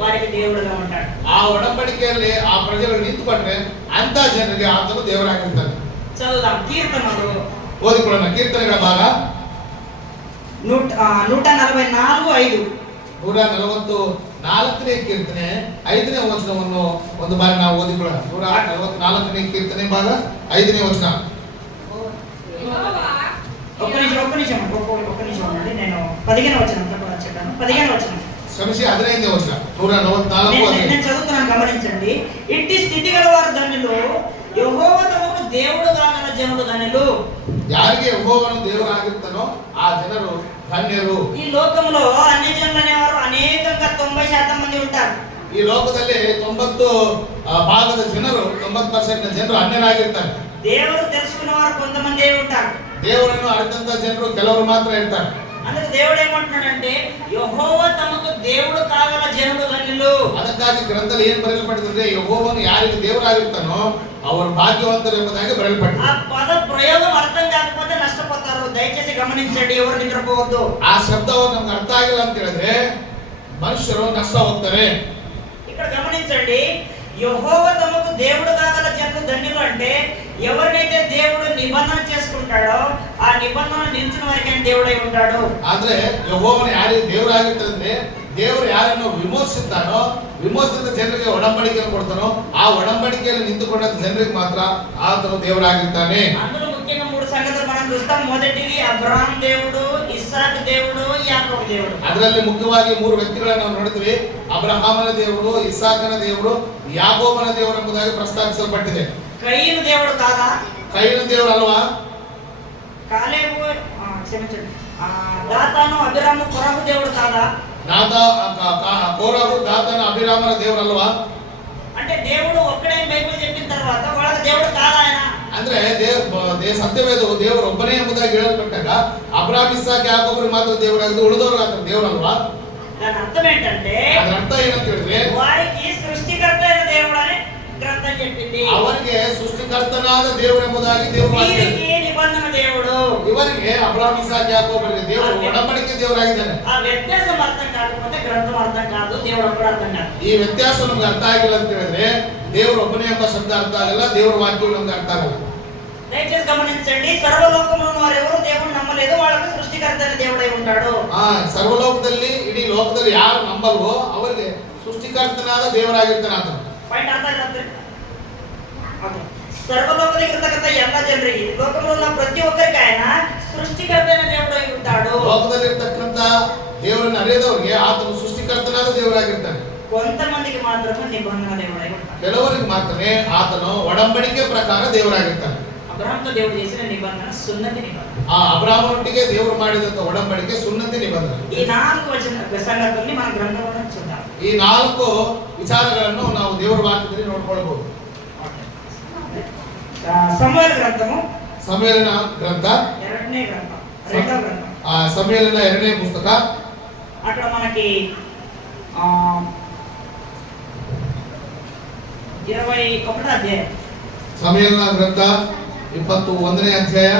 వారికి దేవుడుగా ఉంటాడు. ಆ ಒಡಂಬಡಿಕೆಯಲ್ಲಿ ಆ ಪ್ರಜೆಗಳು ನಿಂತುಕೊಂಡ್ರೆ ಅಂತ ಜನರಿಗೆ ಆತನು ದೇವರಾಗಿರ್ತಾನೆ. చదువుదాం. కీర్తనలు ಓದಿಕೊಳ್ಳೋಣ. ಕೀರ್ತನೆಗಳ ಭಾಗ 144:5. 144ನೇ ಕೀರ್ತನೆ 5ನೇ ವಚನವನ್ನು ಒಂದು ಬಾರಿ ನಾವು ಓದಿಕೊಳ್ಳೋಣ. 144ನೇ ಕೀರ್ತನೆ ಭಾಗ 5ನೇ ವಚನ. ఒక్క నిమిషం ఉండండి. నేను 15వ వచనం చెప్పాను. 15వ వచనం క్షమించి 15వ వచన. 144 నేను చదువుతున్నాను, గమనించండి. ఇట్టి స్థితి గల వారు ధన్యులు, యెహోవా తమకు దేవుడు కాగల జనులు ధన్యులు. ಯಾರಿಗೆ ಯೆಹೋವನು ದೇವರಾಗಿರ್ತಾನೋ ಆ ಜನರು ಧನ್ಯರು. ఈ లోకంలో అన్ని జనులు అనేవారు అనేకంగా 90% మంది ఉంటారు. ಈ ಲೋಕದಲ್ಲಿ 90 ಭಾಗದ ಜನರು 90% ಜನರು ಅನ್ಯರಾಗಿರ್ತಾರೆ. దేవుడు తెలుసుకున్న వారు కొంతమంది ఉంటారు. ದೇವರನ್ನು ಅರಿತಂತ ಜನರು ಕೆಲವರು ಮಾತ್ರ ಇರ್ತಾರೆ. అందుకు దేవుడు ఏమంటున్నాడంటే యెహోవా తమకు దేవుడు కాగల జనులు ధన్యులు. ಅದಕ್ಕಾಗಿ ಗ್ರಂಥದಲ್ಲಿ ಏನು ಬರೆಯಲ್ಪಟ್ಟಿದೆ? ಯೆಹೋವನು ಯಾರಿಗೆ ದೇವರಾಗಿರ್ತಾನೋ ಅವರು ಭಾಗ್ಯವಂತರು ಎಂಬುದಾಗಿ ಬರೆಯಲ್ಪಟ್ಟಿದೆ. ఆ పద ప్రయోగం అర్థం కాకపోతే నష్టపోతారు. దయచేసి గమనించండి, ఎవరు నిద్రపోవద్దు. ಆ ಶಬ್ದವು ನಮ್ಗೆ ಅರ್ಥ ಆಗಿಲ್ಲ ಅಂತ ಹೇಳಿದ್ರೆ ಮನುಷ್ಯರು ನಷ್ಟ ಹೋಗ್ತಾರೆ. ఇక్కడ గమనించండి, యెహోవా తమకు దేవుడు కాగల జనులు ధన్యులు అంటే ఎవరినైతే దేవుడు నిబంధన చేసుకుంటాడో ఆ నిబంధన నిలిచిన వారికి దేవుడై ఉంటాడు. ಆದ್ರೆ ಯೆಹೋವನು ಯಾರಿಗೆ ದೇವರಾಗಿರ್ತಾನೆ, ದೇವರು ಯಾರನ್ನು ವಿಮೋಚಿಸುತ್ತಾನೋ ವಿಮೋಚಿಸಿದ ಜನರಿಗೆ ಒಡಂಬಡಿಕೆಯನ್ನು ಕೊಡ್ತಾನೋ ಆ ಒಡಂಬಡಿಕೆಯಲ್ಲಿ ನಿಂತುಕೊಂಡ ಜನರಿಗೆ ಮಾತ್ರ ಆತನು ದೇವರಾಗಿರ್ತಾನೆ. అందులో ముఖ్యంగా 3 సంగతులు మనం చూస్తాం. మొదటిది అబ్రహాం దేవుడు, ఇస్సాకు దేవుడు, యాకోబు దేవుడు. ಅದರಲ್ಲಿ ಮುಖ್ಯವಾಗಿ 3 ವ್ಯಕ್ತಿಗಳನ್ನು ನಾವು ನೋಡ್ತೀವಿ. ಅಬ್ರಹಾಮನ ದೇವರು, ಇಸಾಕನ ದೇವರು, ಯಾಕೋಬನ ದೇವರು ಎಂಬುದಾಗಿ ಪ್ರಸ್ತಾಪಿಸಲ್ಪಟ್ಟಿದೆ. కయీను దేవుడు కాదా? ಕೈನ ದೇವರು ಅಲ್ವಾ? కాలేబు క్షమించండి, దాతాను, అబీరాము, కొరాహు దేవుడు కాదా? కోరాహు, దాతాను, అభిరామన దేవుడు అಲ್ವಾ? అంటే దేవుడు ఒక్కడే బైబిల్ చెప్పిన తర్వాత వాళ్ళకి దేవుడు కాదా ఆయన? ಅಂದ್ರೆ ಸತ್ಯವೇದವು ದೇವರು ಒಬ್ಬನೇ ಎಂಬುದಾಗಿ ಹೇಳಲ್ಪಟ್ಟಾಗ ಅಬ್ರಾಹಂ, ಇಸಾಕ್, ಯಾಕೋಬರು ಮಾತ್ರ ದೇವರಾಗಿದ್ದು ಉಳಿದವರು ಆತ ದೇವರಲ್ವಾ? దాని అర్థం ఏంటంటే ಅದರ ಅರ್ಥ ಏನಂತ ಹೇಳಿದ್ರೆ వారికి సృష్టికర్త అయిన దేవుడు అని గ్రంథం చెప్పింది. ಅವರಿಗೆ ಸೃಷ್ಟಿಕರ್ತನಾದ ದೇವರು ಎಂಬುದಾಗಿ ದೇವರು వీరికి నిబంధన దేవుడు. ಇವರಿಗೆ ಅಬ್ರಾಹಂ, ಇಸಾಕ್, ಯಾಕೋಬರಿಗೆ ದೇವರು ಒಡಂಬಡಿಕೆ ದೇವರಾಗಿದ್ದಾನೆ. ఆ వ్యత్యాసం అర్థం కాకపోతే గ్రంథం అర్థం కాదు, దేవుడు ఒక్కడు అర్థం కాదు. ಈ ವ್ಯತ್ಯಾಸ ನಮ್ಗೆ ಅರ್ಥ ಆಗಿಲ್ಲ ಅಂತ ಹೇಳಿದ್ರೆ ದೇವರು ಒಬ್ಬನೇ ಎಂಬ ಶಬ್ದ ಅರ್ಥ ಆಗಲ್ಲ, ದೇವರ ವಾಕ್ಯವು ನಮ್ಗೆ ಅರ್ಥ ಆಗಲ್ಲ. దయచేసి గమనించండి, సర్వలోకంలో వారు ఎవరు దేవుడు నమ్మలేదు, వాళ్ళకి సృష్టికర్త అయిన దేవుడై ఉంటాడు. ಸರ್ವಲೋಕದಲ್ಲಿ ಇಡೀ ಲೋಕದಲ್ಲಿ ಯಾರು ನಂಬಲ್ವೋ ಅವರಿಗೆ ಸೃಷ್ಟಿಕರ್ತನಾದ ದೇವರಾಗಿರ್ತಾನೆ ಆತನು. పాయింట్ అర్థం కాదు. సర్వలోకದಲ್ಲಿ ఇರ್ತಕ್ಕಂತ ಎಲ್ಲ ಜನರಿಗೆ, లోకంలో ఉన్న ప్రతి ఒక్కరికి ఆయన సృష్టికర్త అయిన దేవుడై ఉంటాడు. ಲೋಕದಲ್ಲಿ ಇರ್ತಕ್ಕಂತ ದೇವರನ್ನು ಅರಿಯದವರಿಗೆ ಆತನು ಸೃಷ್ಟಿಕರ್ತನಾದ ದೇವರಾಗಿರ್ತಾನೆ. కొంతమందికి మాత్రమే నిబంధన దేవుడై ఉంటాడు. ಕೆಲವರಿಗೆ ಮಾತ್ರನೇ ಆತನು ಒಡಂಬಡಿಕೆ ಪ್ರಕಾರ ದೇವರಾಗಿರ್ತಾನೆ. అబ్రహాంతో దేవుడు చేసిన నిబంధన సున్నతి నిబంధన. ಅಬ್ರಾಹ್ಮನೊಟ್ಟಿಗೆ ದೇವರು ಮಾಡಿದಂತ ಒಡಂಬಡಿಕೆ ಸುನ್ನತಿ ನಿಬಂಧನೆ. ఈ 4 సంగతుల్ని మన గ్రంథంలో చూద్దాం. ಈ 4 ವಿಚಾರಗಳನ್ನು ನಾವು ದೇವರ ವಾಕ್ಯದಲ್ಲಿ ನೋಡ್ಕೊಳ್ಬಹುದು. సమూయేలు గ్రంథము, ಸಮುವೇಲನ ಗ್ರಂಥ, 2ನೇ గ్రంథం, 2వ గ్రంథం. ಸಮುವೇಲನ 2ನೇ ಪುಸ್ತಕ. అక్కడ మనకి 21వ అధ్యాయం. ಸಮುವೇಲನ ಗ್ರಂಥ 21ನೇ ಅಧ್ಯಾಯ.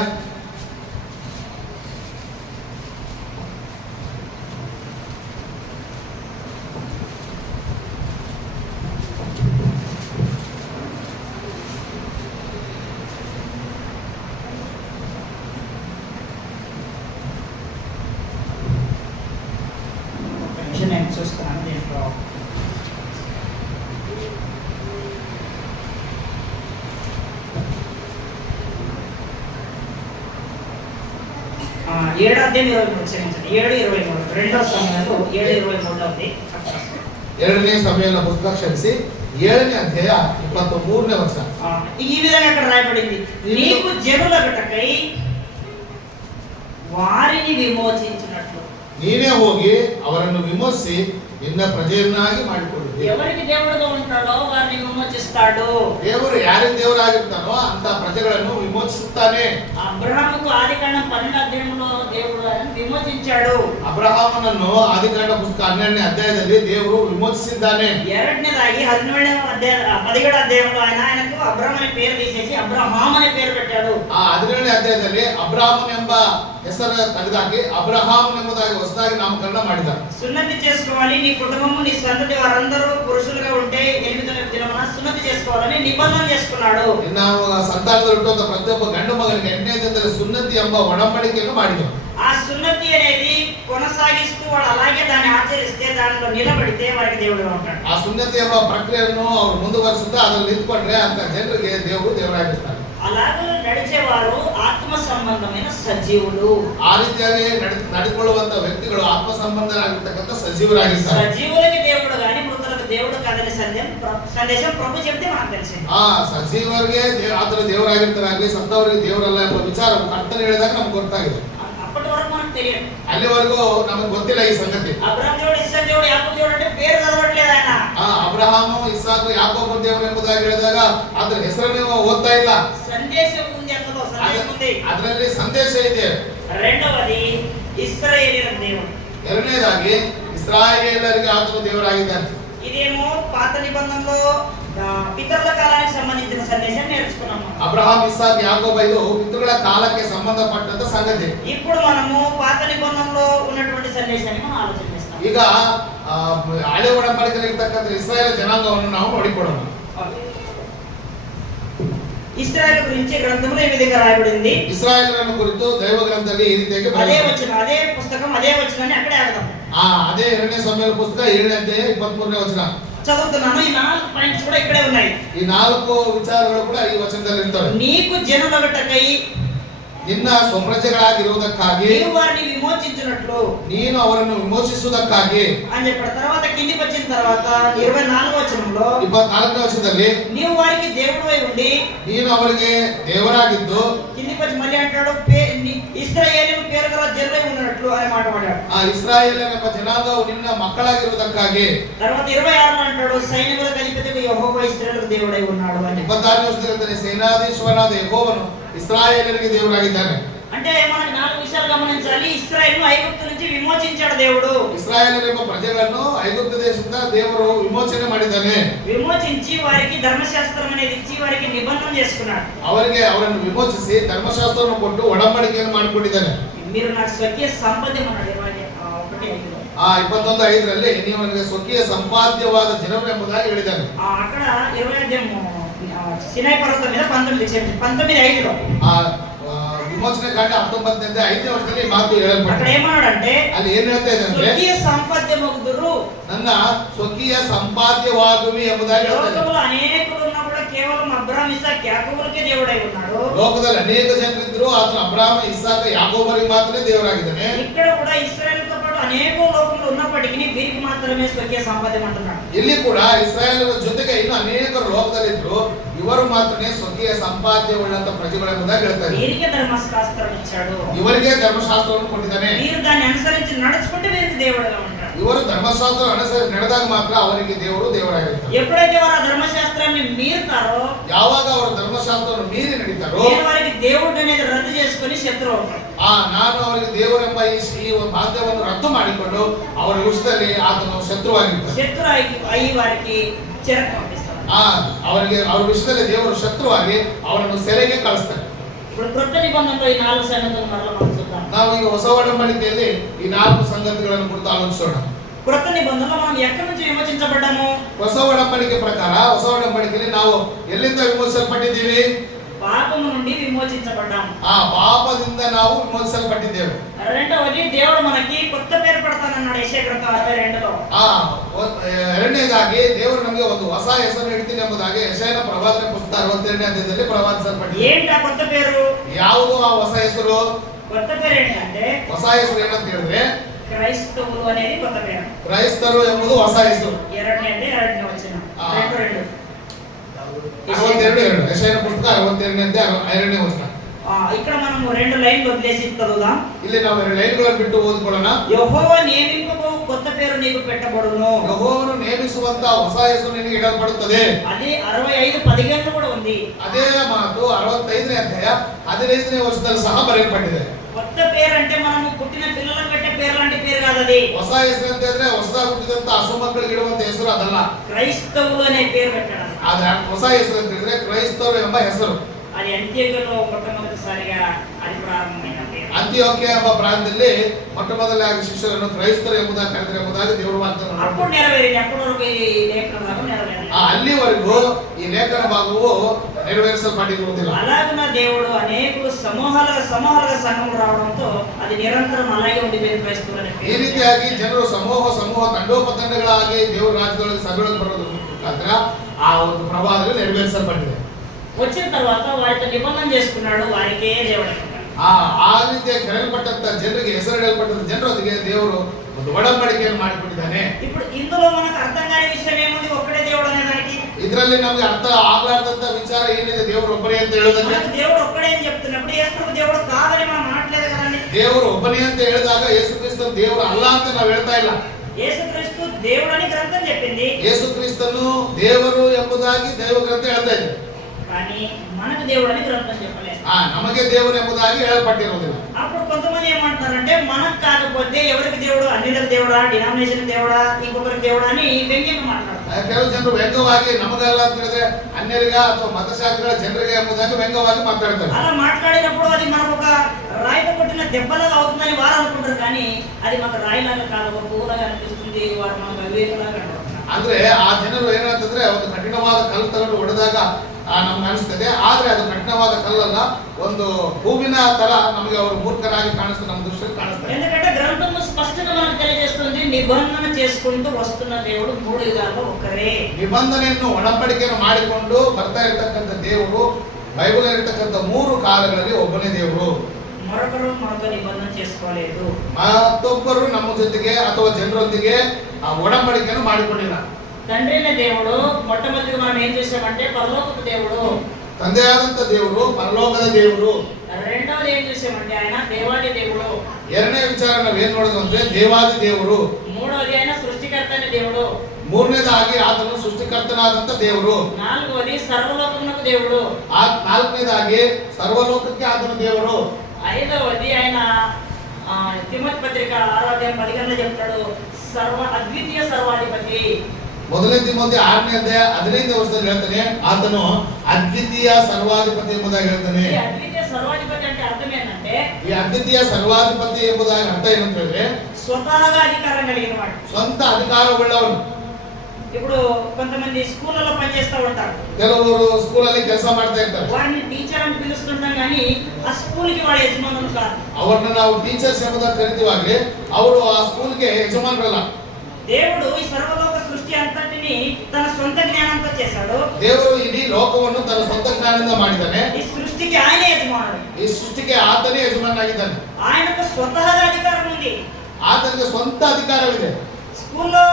నేను చూస్తున్నాను దీంట్లో. ఏడో అధ్యాయం 23, క్షమించండి, 7:23, 2వ సమూయేలు 7:23 ఉంది. 2ನೇ ಸಮುವೇಲನ ಪುಸ್ತಕ, ಕ್ಷಮಿಸಿ, 7ನೇ ಅಧ್ಯಾಯ 23ನೇ ವಚನ. ఈ విధంగా అక్కడ రాయబడింది, నీకు జనులగుటకై వారిని విమోచించినట్లు. ನೀನೇ ಹೋಗಿ ಅವರನ್ನು ವಿಮೋಚಿಸಿ ನಿನ್ನ ಪ್ರಜೆಯನ್ನಾಗಿ ಮಾಡಿಕೊಳ್ಳು. ఎవరికి దేవుడుగా ఉంటాడో వారిని విమోచిస్తాడు. ದೇವರು ಯಾರಿಗೆ ದೇವರಾಗಿರ್ತಾನೋ ಅಂತ ಪ್ರಜೆಗಳನ್ನು ವಿಮೋಚಿಸುತ್ತಾನೆ. అబ్రహాముకు ఆదికాండం 12వ అధ్యాయంలో దేవుడు ఆయనను విమోచించాడు. ಅಬ್ರಹಾಮನನ್ನು ಆದಿಕಾಂಡ ಪುಸ್ತಕ 12ನೇ ಅಧ್ಯಾಯದಲ್ಲಿ ದೇವರು ವಿಮೋಚಿಸಿದ್ದಾನೆ. ಎರಡನೇದಾಗಿ 17వ అధ్యాయంలో ఆయనకు అబ్రహాం అనే పేరు తీసేసి అబ్రహాం అనే పేరు పెట్టాడు. ಆ 17ನೇ ಅಧ್ಯಾಯದಲ್ಲಿ ಅಬ್ರಹಾಮನ್ ಎಂಬ ಹೆಸರು ತೆಗೆದಾಕಿ ಅಬ್ರಹಾಮ್ ಎಂಬುದಾಗಿ ಹೊಸದಾಗಿ ನಾಮಕರಣ ಮಾಡಿದ. సున్నతి చేసుకోవాలి, నీ కుటుంబము నీ సంతతి వారందరూ పురుషులుగా ఉంటే 8వ దినమున సున్నతి చేసుకోవాలని నిబంధన చేసుకున్నాడు. చేసుకున్నాడు. ನಾವು ಸಂತಾನದಲ್ಲಿ ಹುಟ್ಟುವಂತ ಪ್ರತಿಯೊಬ್ಬ ಗಂಡು ಮಗನಿಗೆ 8ನೇ ದಿನದಲ್ಲಿ ಸುನ್ನತಿ ಎಂಬ ಒಡಂಬಡಿಕೆಯನ್ನು ಮಾಡಿದನು. ఆ సున్నతి అనేది కొనసాగిస్తూ వాడు అలాగే దాన్ని ఆచరిస్తే, దానిలో నిలబడితే వారికి దేవుడుగా ఉంటాడు. ಆ ಸುನ್ನತಿ ಎಂಬ ಪ್ರಕ್ರಿಯೆಯನ್ನು ಅವರು ಮುಂದುವರಿಸುತ್ತಾ ಅದರಲ್ಲಿ ನಿಂತ್ಕೊಂಡ್ರೆ ಅಂತ ಜನರಿಗೆ ದೇವರು ದೇವರಾಗಿರ್ತಾರೆ. అలాగే నడిచేవారు ఆత్మ సంబంధమైన సజీవులు. ಆ ರೀತಿಯಾಗಿ ನಡೆದುಕೊಳ್ಳುವಂತ ವ್ಯಕ್ತಿಗಳು ಆತ್ಮ ಸಂಬಂಧರಾಗಿರ್ತಕ್ಕಂಥ ಸಜೀವರಾಗಿರ್ತಾರೆ. సజీవులకి దేవుడు గాని మృతులకు దేవుడు కాదని సందేశం ప్రభు చెప్తే మనకు తెలిసింది. ಆ ಸಜೀವರಿಗೆ ಆತರ ದೇವರಾಗಿರ್ತಾರಾಗ್ಲಿ, ಸತ್ತವರಿಗೆ ದೇವರಲ್ಲ ಎಂಬ ವಿಚಾರ ಕರ್ತನೆ ಹೇಳಿದಾಗ ನಮ್ಗೆ ಗೊತ್ತಾಗಿದೆ. అప్పటి వరకు మనకు తెలియదు. ಅಲ್ಲಿವರೆಗೂ ನಮಗೆ ಗೊತ್ತಿಲ್ಲ ಈ ಸಂಗತಿ. అబ్రహాం దేవుడు, ఇస్సాకు దేవుడు, యాకోబు దేవుడు అంటే పేరు చదవట్లేదు ఆయన. ಅಬ್ರಹಾಮು, ಇಸಾಕು, ಯಾಕೋಬ ದೇವರು ಎಂಬುದಾಗಿ ಹೇಳಿದಾಗ ಅದ್ರ ಹೆಸರನ್ನು ಓದ್ತಾ ಇಲ್ಲ. సందేశం ఉంది, అందులో సందేశం ఉంది. ಅದರಲ್ಲಿ ಸಂದೇಶ ಇದೆ. రెండవది ఇశ్రాయేలీయుల దేవుడు. ಎರಡನೇದಾಗಿ ಇಸ್ರಾಯೇಲರಿಗೆ ಆತನು ದೇವರಾಗಿದ್ದಾನೆ. ఇదేమో పాత నిబంధనలో పితరుల కాలానికి సంబంధించిన సందేశం నేర్చుకున్నాము. ಅಬ್ರಹಾಂ, ಇಸಾಕ್, ಯಾಕೋಬ ಇದು ಪಿತೃಗಳ ಕಾಲಕ್ಕೆ ಸಂಬಂಧಪಟ್ಟಂತ ಸಂಗತಿ. ఇప్పుడు మనము పాత నిబంధనలో ఉన్నటువంటి సందేశాన్ని మనం ఆలోచన చేస్తాం. ಈಗ ಹಳೆ ಒಡಂಬಡಿಕೆಯಲ್ಲಿ ಇರ್ತಕ್ಕಂಥ ಇಸ್ರಾಯೇಲ್ ಜನಾಂಗವನ್ನು ನಾವು ನೋಡಿಕೊಳ್ಳೋಣ. ఇశ్రాయేలు గురించి గ్రంథంలో ఈ విధంగా రాయబడింది. ಇಸ್ರಾಯೇಲರನ್ನು ಕುರಿತು ದೈವ ಗ್ರಂಥದಲ್ಲಿ ಈ ರೀತಿಯಾಗಿ అదే వచనం, అదే పుస్తకం, అదే వచనాన్ని అక్కడే ఆడదాం. ಅದೇ 2ನೇ ಸಮುವೇಲ ಪುಸ್ತಕ 7ನೇ ಅಧ್ಯಾಯ 23ನೇ ವಚನ చదువుతున్నాను. ఈ 4 పాయింట్స్ కూడా ఇక్కడే ఉన్నాయి. ಈ 4 ವಿಚಾರಗಳು ಕೂಡ ಈ ವಚನದಲ್ಲಿ ಇರ್ತವೆ. నీకు జనులగటకై ನಿನ್ನ ಸ್ವಪ್ರಜೆಗಳಾಗಿರುವುದಕ್ಕಾಗಿ నీవు వారిని విమోచించినట్లు ನೀನು ಅವರನ್ನು ವಿಮೋಚಿಸುವುದಕ್ಕಾಗಿ అని చెప్పాడు. తర్వాత కిందికి వచ్చిన తర్వాత 24వ వచనంలో 24ನೇ ವಚನದಲ್ಲಿ నీవు వారికి దేవుడై ఉండి, ನೀನು ಅವರಿಗೆ ದೇವರಾಗಿದ್ದು, కిందికి వచ్చి మళ్ళీ అంటాడు ఇశ్రాయేలు పేరు గల జనులై ఉన్నట్లు అని మాట్లాడాడు. ಆ ಇಸ್ರಾಯೇಲರ ಎಂಬ ಜನಾಂಗವು ನಿನ್ನ ಮಕ್ಕಳಾಗಿರುವುದಕ್ಕಾಗಿ. తర్వాత 26లో అంటాడు సైనికులకు అధిపతిగా యెహోవా ఇశ్రాయేలుకు దేవుడై ఉన్నాడు అని. 26ನೇ ವಚನದಲ್ಲಿ ಸೇನಾಧೀಶ್ವರನಾದ ಯೆಹೋವನು ಇಸ್ರಾಯೇಲರಿಗೆ ದೇವರಾಗಿದ್ದಾನೆ. అంటే మనకి 4 విషయాలు గమనించాలి. ఇశ్రాయేలును ఐగుప్తు నుంచి విమోచించాడు దేవుడు. ಇಸ್ರಾಯೇಲರ ಎಂಬ ಪ್ರಜೆಗಳನ್ನು ಐಗುಪ್ತ ದೇಶದಿಂದ ದೇವರು ವಿಮೋಚನೆ ಮಾಡಿದ್ದಾನೆ. విమోచించి వారికి ధర్మశాస్త్రం అనేది ఇచ్చి వారికి నిబంధన చేసుకున్నాడు. ಅವರಿಗೆ ಅವರನ್ನು ವಿಮೋಚಿಸಿ ಧರ್ಮಶಾಸ್ತ್ರವನ್ನು ಕೊಟ್ಟು ಒಡಂಬಡಿಕೆಯನ್ನು ಮಾಡಿಕೊಂಡಿದ್ದಾನೆ. మీరు నాకు స్వకీయ సంపద అన్నాడు 21:5. 21:5ರಲ್ಲಿ ನೀವು ನನಗೆ ಸ್ವಕೀಯ ಸಂಪಾದ್ಯವಾದ ಜನರು ಎಂಬುದಾಗಿ ಹೇಳಿದ್ದಾನೆ. అక్కడ 20వ అధ్యాయము సినాయి పర్వతం మీద 19:5లో ವಿಮೋಚನೆ ಕಾಂಡ 19ನೇ ವಚನದಲ್ಲಿ ಈ ಮಾತು ಹೇಳಲ್ಪಟ್ಟಿದೆ. అక్కడ ఏమన్నాడంటే ಅಲ್ಲಿ ಏನ್ ಹೇಳ್ತಾ ಇದೆ ಅಂದ್ರೆ స్వకీయ సంపాద్యమగుదురు, ನನ್ನ ಸ್ವಕೀಯ ಸಂಪಾದ್ಯವಾಗುವಿ ಎಂಬುದಾಗಿ ಹೇಳ್ತಾ ಇದೆ. లోకంలో అనేకులు ఉన్నా కూడా కేవలం అబ్రహాం, ఇస్సాకు, యాకోబులకే దేవుడై ఉన్నాడు. ಲೋಕದಲ್ಲಿ ಅನೇಕ ಜನರಿದ್ರು, ಆತನು ಅಬ್ರಹಾಮ, ಇಸಾಕ, ಯಾಕೋಬರಿಗೆ ಮಾತ್ರ ದೇವರಾಗಿದ್ದಾನೆ. ఇక్కడ కూడా ఇశ్రాయేలుతో పాటు అనేక లోకంలో ఉన్నప్పటికీ వీరికి మాత్రమే స్వకీయ సంపాద్యం అంటున్నాడు. ಇಲ್ಲಿ ಕೂಡ ಇಸ್ರಾಯೇಲರ ಜೊತೆಗೆ ಇನ್ನು ಅನೇಕರು ಲೋಕದಲ್ಲಿದ್ರು, ಇವರು ಮಾತ್ರನೇ ಸ್ವಕೀಯ ಸಂಪಾದ್ಯವುಳ್ಳಂತ ಪ್ರಜೆಗಳೆಂಬುದಾಗಿ ಹೇಳ್ತಾರೆ. వీరికి ధర్మశాస్త్రం ఇచ్చాడు. ಇವರಿಗೆ ಧರ್ಮಶಾಸ್ತ್ರವನ್ನು ಕೊಟ್ಟಿದ್ದಾನೆ. వీరు దాన్ని అనుసరించి నడుచుకుంటే వీరికి దేవుడుగా ఉంటాడు. ಇವರು ಧರ್ಮಶಾಸ್ತ್ರ ಅನುಸರಿಸಿ ನಡೆದಾಗ ಮಾತ್ರ ಅವರಿಗೆ ದೇವರು ದೇವರಾಗಿರ್ತಾರೆ. ఎప్పుడైతే వారు ఆ ధర్మశాస్త్రాన్ని మీరుతారో, ಯಾವಾಗ ಅವರು ಧರ್ಮಶಾಸ್ತ್ರವನ್ನು ಮೀರಿ ನಡೀತಾರೋ, నేను వారికి దేవుడు అనేది రద్దు చేసుకొని శత్రువు అవుతాడు. ನಾನು ಅವರಿಗೆ ದೇವರೆಂಬ ಈ ಬಾಧ್ಯವನ್ನು ರದ್ದು ಮಾಡಿಕೊಂಡು ಅವರ ವಿಷಯದಲ್ಲಿ ಆತನು ಶತ್ರುವಾಗಿರ್ತಾನೆ. శత్రు అయ్యి వారికి చెరకు పంపిస్తాడు. ಅವರಿಗೆ ಅವರ ವಿಷಯದಲ್ಲಿ ದೇವರು ಶತ್ರುವಾಗಿ ಅವರನ್ನು ಸೆರೆಗೆ ಕಳಿಸ್ತಾನೆ. ఇప్పుడు కొత్త నిబంధనలో ఈ 4 సంగతులు మరలా మనం చూద్దాం. ನಾವು ಈಗ ಹೊಸ ಒಡಂಬಡಿಕೆಯಲ್ಲಿ ಈ 4 ಸಂಗತಿಗಳನ್ನು ಕುರಿತು ಆಲೋಚಿಸೋಣ. కొత్త నిబంధనలో మనం ఎక్కడి నుంచి విమోచించబడ్డాము? ಹೊಸ ಒಡಂಬಡಿಕೆ ಪ್ರಕಾರ ಹೊಸ ಒಡಂಬಡಿಕೆಯಲ್ಲಿ ನಾವು ಎಲ್ಲಿಂದ ವಿಮೋಚಿಸಲ್ಪಟ್ಟಿದ್ದೀವಿ? పాపము నుండి విమోచించబడ్డాము. ಪಾಪದಿಂದ ನಾವು ವಿಮೋಚಿಸಲ್ಪಟ್ಟಿದ್ದೇವೆ. రెండవది దేవుడు మనకి కొత్త పేరు పెడతానన్నాడు యెషయా గ్రంథం 62లో. ಎರಡನೇದಾಗಿ ದೇವರು ನಮಗೆ ಒಂದು ಹೊಸ ಹೆಸರು ಇಡ್ತೀನಿ ಎಂಬುದಾಗಿ ಯೆಶಾಯನ ಪ್ರವಾದನೆ ಪುಸ್ತಕ 62ನೇ ಅಧ್ಯಾಯದಲ್ಲಿ ಪ್ರವಾದಿಸಲ್ಪಟ್ಟಿದೆ. ఏంటి ఆ కొత్త పేరు? ಯಾವುದು ಆ ಹೊಸ ಹೆಸರು? కొత్త పేరు ఏంటంటే ಹೊಸ ಹೆಸರು ಏನಂತ ಹೇಳಿದ್ರೆ క్రైస్తవులు అనేది కొత్త పేరు. ಕ್ರೈಸ್ತರು ಎಂಬುದು ಹೊಸ ಹೆಸರು. 2ನೇ వచనం 2:2. 62:2 ಯೆಶಾಯನ ಪುಸ್ತಕ 62ನೇ ಅಧ್ಯಾಯ 2ನೇ ವಚನ. ఇక్కడ మనం 2 లైన్లు వదిలేసి చదువుదాం. ಇಲ್ಲಿ ನಾವು 2 ಲೈನ್ಗಳನ್ನು ಬಿಟ್ಟು ಓದಿಕೊಳ್ಳೋಣ. యెహోవా నియమింపబో కొత్త పేరు నీకు పెట్టబడును. ಯೆಹೋವನು ನೇಮಿಸುವಂತ ಹೊಸ ಹೆಸರು ನಿನಗೆ ಇಡಲ್ಪಡುತ್ತದೆ. అది 65:15 కూడా ఉంది. ಅದೇ ಮಾತು 65ನೇ ಅಧ್ಯಾಯ 15ನೇ ವಚನದಲ್ಲಿ ಸಹ ಬರೆಯಲ್ಪಟ್ಟಿದೆ. కొత్త పేరు అంటే మనము పుట్టిన పిల్లలకు పెట్టే పేరు లాంటి పేరు కాదు అది. ಹೊಸ ಹೆಸರು ಅಂತ ಹೇಳಿದ್ರೆ ಹೊಸದಾಗಿ ಹುಟ್ಟಿದಂತ ಹಸು ಮಕ್ಕಳಿಗೆ ಇಡುವಂತ ಹೆಸರು ಅದಲ್ಲ. క్రైస్తవులు అనే పేరు పెట్టాడు. ಆದ್ರೆ ಹೊಸ ಹೆಸರು ಅಂತ ಹೇಳಿದ್ರೆ ಕ್ರೈಸ್ತವರು ಎಂಬ ಹೆಸರು. అది అంత్యోక్యలో మొట్టమొదటిసారిగా అది ప్రారంభమైన పేరు. ಅಂತಿಯೋಕ್ಯ ಎಂಬ ಪ್ರಾಂತ್ಯದಲ್ಲಿ ಮೊಟ್ಟಮೊದಲಾಗಿ ಶಿಷ್ಯರನ್ನು ಕ್ರೈಸ್ತರು ಎಂಬುದಾಗಿ ಕರೆದರೆ ಎಂಬುದಾಗಿ ದೇವರು ವಾಗ್ದಾನ ಮಾಡಿದ್ದಾನೆ. అప్పుడు నెరవేరింది. అప్పుడు వరకు ఈ లేఖనం నెరవేరింది. ಅಲ್ಲಿವರೆಗೂ ಈ ಲೇಖನ భాగము నెరవేర్చబడిరుವುದಿಲ್ಲ. అలాగున దేవుడు అనేకులు సమూహాలుగా సంఘం రావడంతో అది నిరంతరం అలాగే ఉండిపోయింది క్రైస్తవులని. ಈ ರೀತಿಯಾಗಿ ಜನರು ಸಮೂಹ ತಂಡೋಪತಂಡಗಳಾಗಿ ದೇವರ ರಾಜ್ಯದೊಳಗೆ ಸಭೆಗಳಿಗೆ ಬರೋದ್ರ ಮುಖಾಂತರ ಆ ಒಂದು ಪ್ರಭಾವದಲ್ಲಿ ನೆರವೇರಿಸಲ್ಪಟ್ಟಿದೆ. వచ్చిన తర్వాత వారితో నిబంధన చేసుకున్నాడు, వారికే దేవుడు అంటున్నాడు. ಆ ರೀತಿಯ ಕರೆಯಲ್ಪಟ್ಟಂತ ಜನರಿಗೆ ಹೆಸರಿಡಲ್ಪಟ್ಟಂತ ಜನರೊಂದಿಗೆ ದೇವರು ಒಂದು ಒಡಂಬಡಿಕೆಯನ್ನು ಮಾಡಿಕೊಂಡಿದ್ದಾನೆ. ఇప్పుడు ఇందులో మనకు అర్థం కాని విషయం ఏముంది? ఒక్కడే దేవుడు అనే దానికి ಇದರಲ್ಲಿ ನಮಗೆ ಅರ್ಥ ಆಗ್ಲಾರ್ದಂತ ವಿಚಾರ ಏನಿದೆ? ದೇವರು ಒಬ್ಬನೇ ಅಂತ ಹೇಳೋದಕ್ಕೆ మనకు దేవుడు ఒక్కడే అని చెప్తున్నప్పుడు యేసు దేవుడు కాదని మనం మాట్లాడలేదు కదండి. ದೇವರು ಒಬ್ಬನೇ ಅಂತ ಹೇಳಿದಾಗ ಯೇಸು ಕ್ರಿಸ್ತನು ದೇವರು ಅಲ್ಲ ಅಂತ ನಾವು ಹೇಳ್ತಾ ಇಲ್ಲ. యేసుక్రీస్తు దేవుడని గ్రంథం చెప్పింది. ಯೇಸು ಕ್ರಿಸ್ತನು ದೇವರು ಎಂಬುದಾಗಿ ದೈವ ಗ್ರಂಥ ಹೇಳ್ತಾ ಇದೆ. కానీ మనకు దేవుడని గ్రంథం చెప్పలేదు. ನಮಗೆ ದೇವರು ಎಂಬುದಾಗಿ ಹೇಳಲ್ಪಟ್ಟಿರುವುದಿಲ್ಲ. అప్పుడు కొంతమంది ఏమంటారంటే మనకు కాకపోతే ఎవరికి దేవుడు? అన్యులకు దేవుడా, డినామినేషన్ దేవుడా, ఇంకొకరికి దేవుడా అని వ్యంగ్యంగా మాట్లాడతారు. ಕೆಲವು ಜನರು ವ್ಯಂಗ್ಯವಾಗಿ ನಮಗೆಲ್ಲ ಅಂತ ಹೇಳಿದ್ರೆ ಅನ್ಯರಿಗ ಅಥವಾ ಮತಶಾಸ್ತ್ರಗಳ ಜನರಿಗೆ ಎಂಬುದಾಗಿ ವ್ಯಂಗ್ಯವಾಗಿ ಮಾತಾಡ್ತಾರೆ. అలా మాట్లాడినప్పుడు అది మనకు ఒక రాయితో కొట్టిన దెబ్బలాగా అవుతుందని వారు అనుకుంటారు. కానీ అది మనకు రాయిలాగా కాదు, ఒక పువ్వులాగా అనిపిస్తుంది. వారు మనకు అవివేకలాగా కనబడుతున్నారు. ಅಂದ್ರೆ ಆ ಜನರು ಏನಂತಂದ್ರೆ ಒಂದು ಕಠಿಣವಾದ ಕಲ್ಲು ತಗೊಂಡು ಹೊಡೆದಾಗ ನಮ್ಗೆ ಅನಿಸ್ತದೆ. ಆದ್ರೆ ಅದು ಕಠಿಣವಾದ ಕಲ್ಲಲ್ಲ, ಒಂದು ಹೂವಿನ ತರ ನಮಗೆ ಅವರು ಮೂರ್ಖರಾಗಿ ಕಾಣಿಸ್ತದೆ, ನಮ್ಮ ದೃಷ್ಟಿಯಲ್ಲಿ ಕಾಣಿಸ್ತಾರೆ. ఎందుకంటే గ్రంథము స్పష్టంగా మనకు తెలియజేస్తుంది, నిబంధన చేసుకుంటూ వస్తున్న దేవుడు మూడు యుగాల్లో ఒకరే. ನಿಬಂಧನೆಯನ್ನು ಒಡಂಬಡಿಕೆಯನ್ನು ಮಾಡಿಕೊಂಡು ಬರ್ತಾ ಇರತಕ್ಕಂಥ ದೇವರು ಬೈಬಲ್ ಇರತಕ್ಕಂಥ 3 ಕಾಲಗಳಲ್ಲಿ ಒಬ್ಬನೇ ದೇವರು. మరొకరు మనతో నిబంధన చేసుకోలేదు. ಮತ್ತೊಬ್ಬರು ನಮ್ಮ ಜೊತೆಗೆ ಅಥವಾ ಜನರೊಂದಿಗೆ ಆ ಒಡಂಬಡಿಕೆಯನ್ನು ಮಾಡಿಕೊಂಡಿಲ್ಲ. తండ్రి అయిన దేవుడు మొట్టమొదటిగా మనం ఏం చేసామంటే పరలోకపు దేవుడు, ತಂದೆಯಾದಂತ ದೇವರು, ಪರಲೋಕದ ದೇವರು. రెండవది ఏం చేసామంటే ఆయన దేవాది దేవుడు. ಎರಡನೇ ವಿಚಾರ ನಾವು ಏನ್ ನೋಡೋದು ಅಂದ್ರೆ ದೇವಾದಿ ದೇವರು. మూడవది ఆయన సృష్టికర్త అయిన దేవుడు. ಮೂರನೇದಾಗಿ ಆತನು ಸೃಷ್ಟಿಕರ್ತನಾದಂತ ದೇವರು. నాలుగవది సర్వలోకమునకు దేవుడు. ನಾಲ್ಕನೇದಾಗಿ ಸರ್ವಲೋಕಕ್ಕೆ ಆತನು ದೇವರು. ఐదవది ఆయన తిమోతి పత్రిక 6వ అధ్యాయం 10 చెప్తాడు, అద్వితీయ సర్వాధిపతి. ಮೊದಲನೇ ತಿಮೋತಿ 6ನೇ ಅಧ್ಯಾಯ 15ನೇ ವರ್ಷದಲ್ಲಿ ಹೇಳ್ತಾನೆ ಆತನು ಅದ್ವಿತೀಯ ಸರ್ವಾಧಿಪತಿ ಎಂಬುದಾಗಿ ಹೇಳ್ತಾನೆ. ఈ అద్వితీయ సర్వాధిపతి అంటే అర్థం ఏంటంటే, ಈ ಅದ್ವಿತೀಯ ಸರ್ವಾಧಿಪತಿ ಎಂಬುದಾಗಿ ಅರ್ಥ ಏನಂತ ಹೇಳಿದ್ರೆ స్వతహాగా అధికారం కలిగిన వాడు, ಸ್ವಂತ ಅಧಿಕಾರವುಳ್ಳವನು. ఇప్పుడు కొంతమంది స్కూళ్ళలో పనిచేస్తూ ఉంటారు. ಕೆಲವರು ಸ್ಕೂಲಲ್ಲಿ ಕೆಲಸ ಮಾಡ್ತಾ ಇರ್ತಾರೆ. వాడిని టీచర్ అని పిలుస్తుంటాం కానీ ఆ స్కూల్ కి వాడు యజమానులు కాదు. ಅವ್ರನ್ನ ನಾವು ಟೀಚರ್ಸ್ ಎಂಬುದಾಗಿ ಕರಿತೀವಾಗ್ಲಿ ಅವರು ಆ ಸ್ಕೂಲ್ಗೆ ಯಜಮಾನರಲ್ಲ. దేవుడు ఈ సర్వలోక సృష్టి అంతటిని తన సొంత జ్ఞానంతో చేశాడు. ದೇವರು ಇಡೀ ಲೋಕವನ್ನು ತನ್ನ ಸ್ವಂತ ಜ್ಞಾನದಿಂದ ಮಾಡಿದ್ದಾನೆ. ఈ సృష్టికి ఆయనే యజమానుడు. ಈ ಸೃಷ್ಟಿಗೆ ಆತನೇ ಯಜಮಾನಾಗಿದ್ದಾನೆ. ఆయనకు స్వతహాగా అధికారం ఉంది. ಆತನಿಗೆ ಸ್ವಂತ ಅಧಿಕಾರವಿದೆ. స్కూల్లో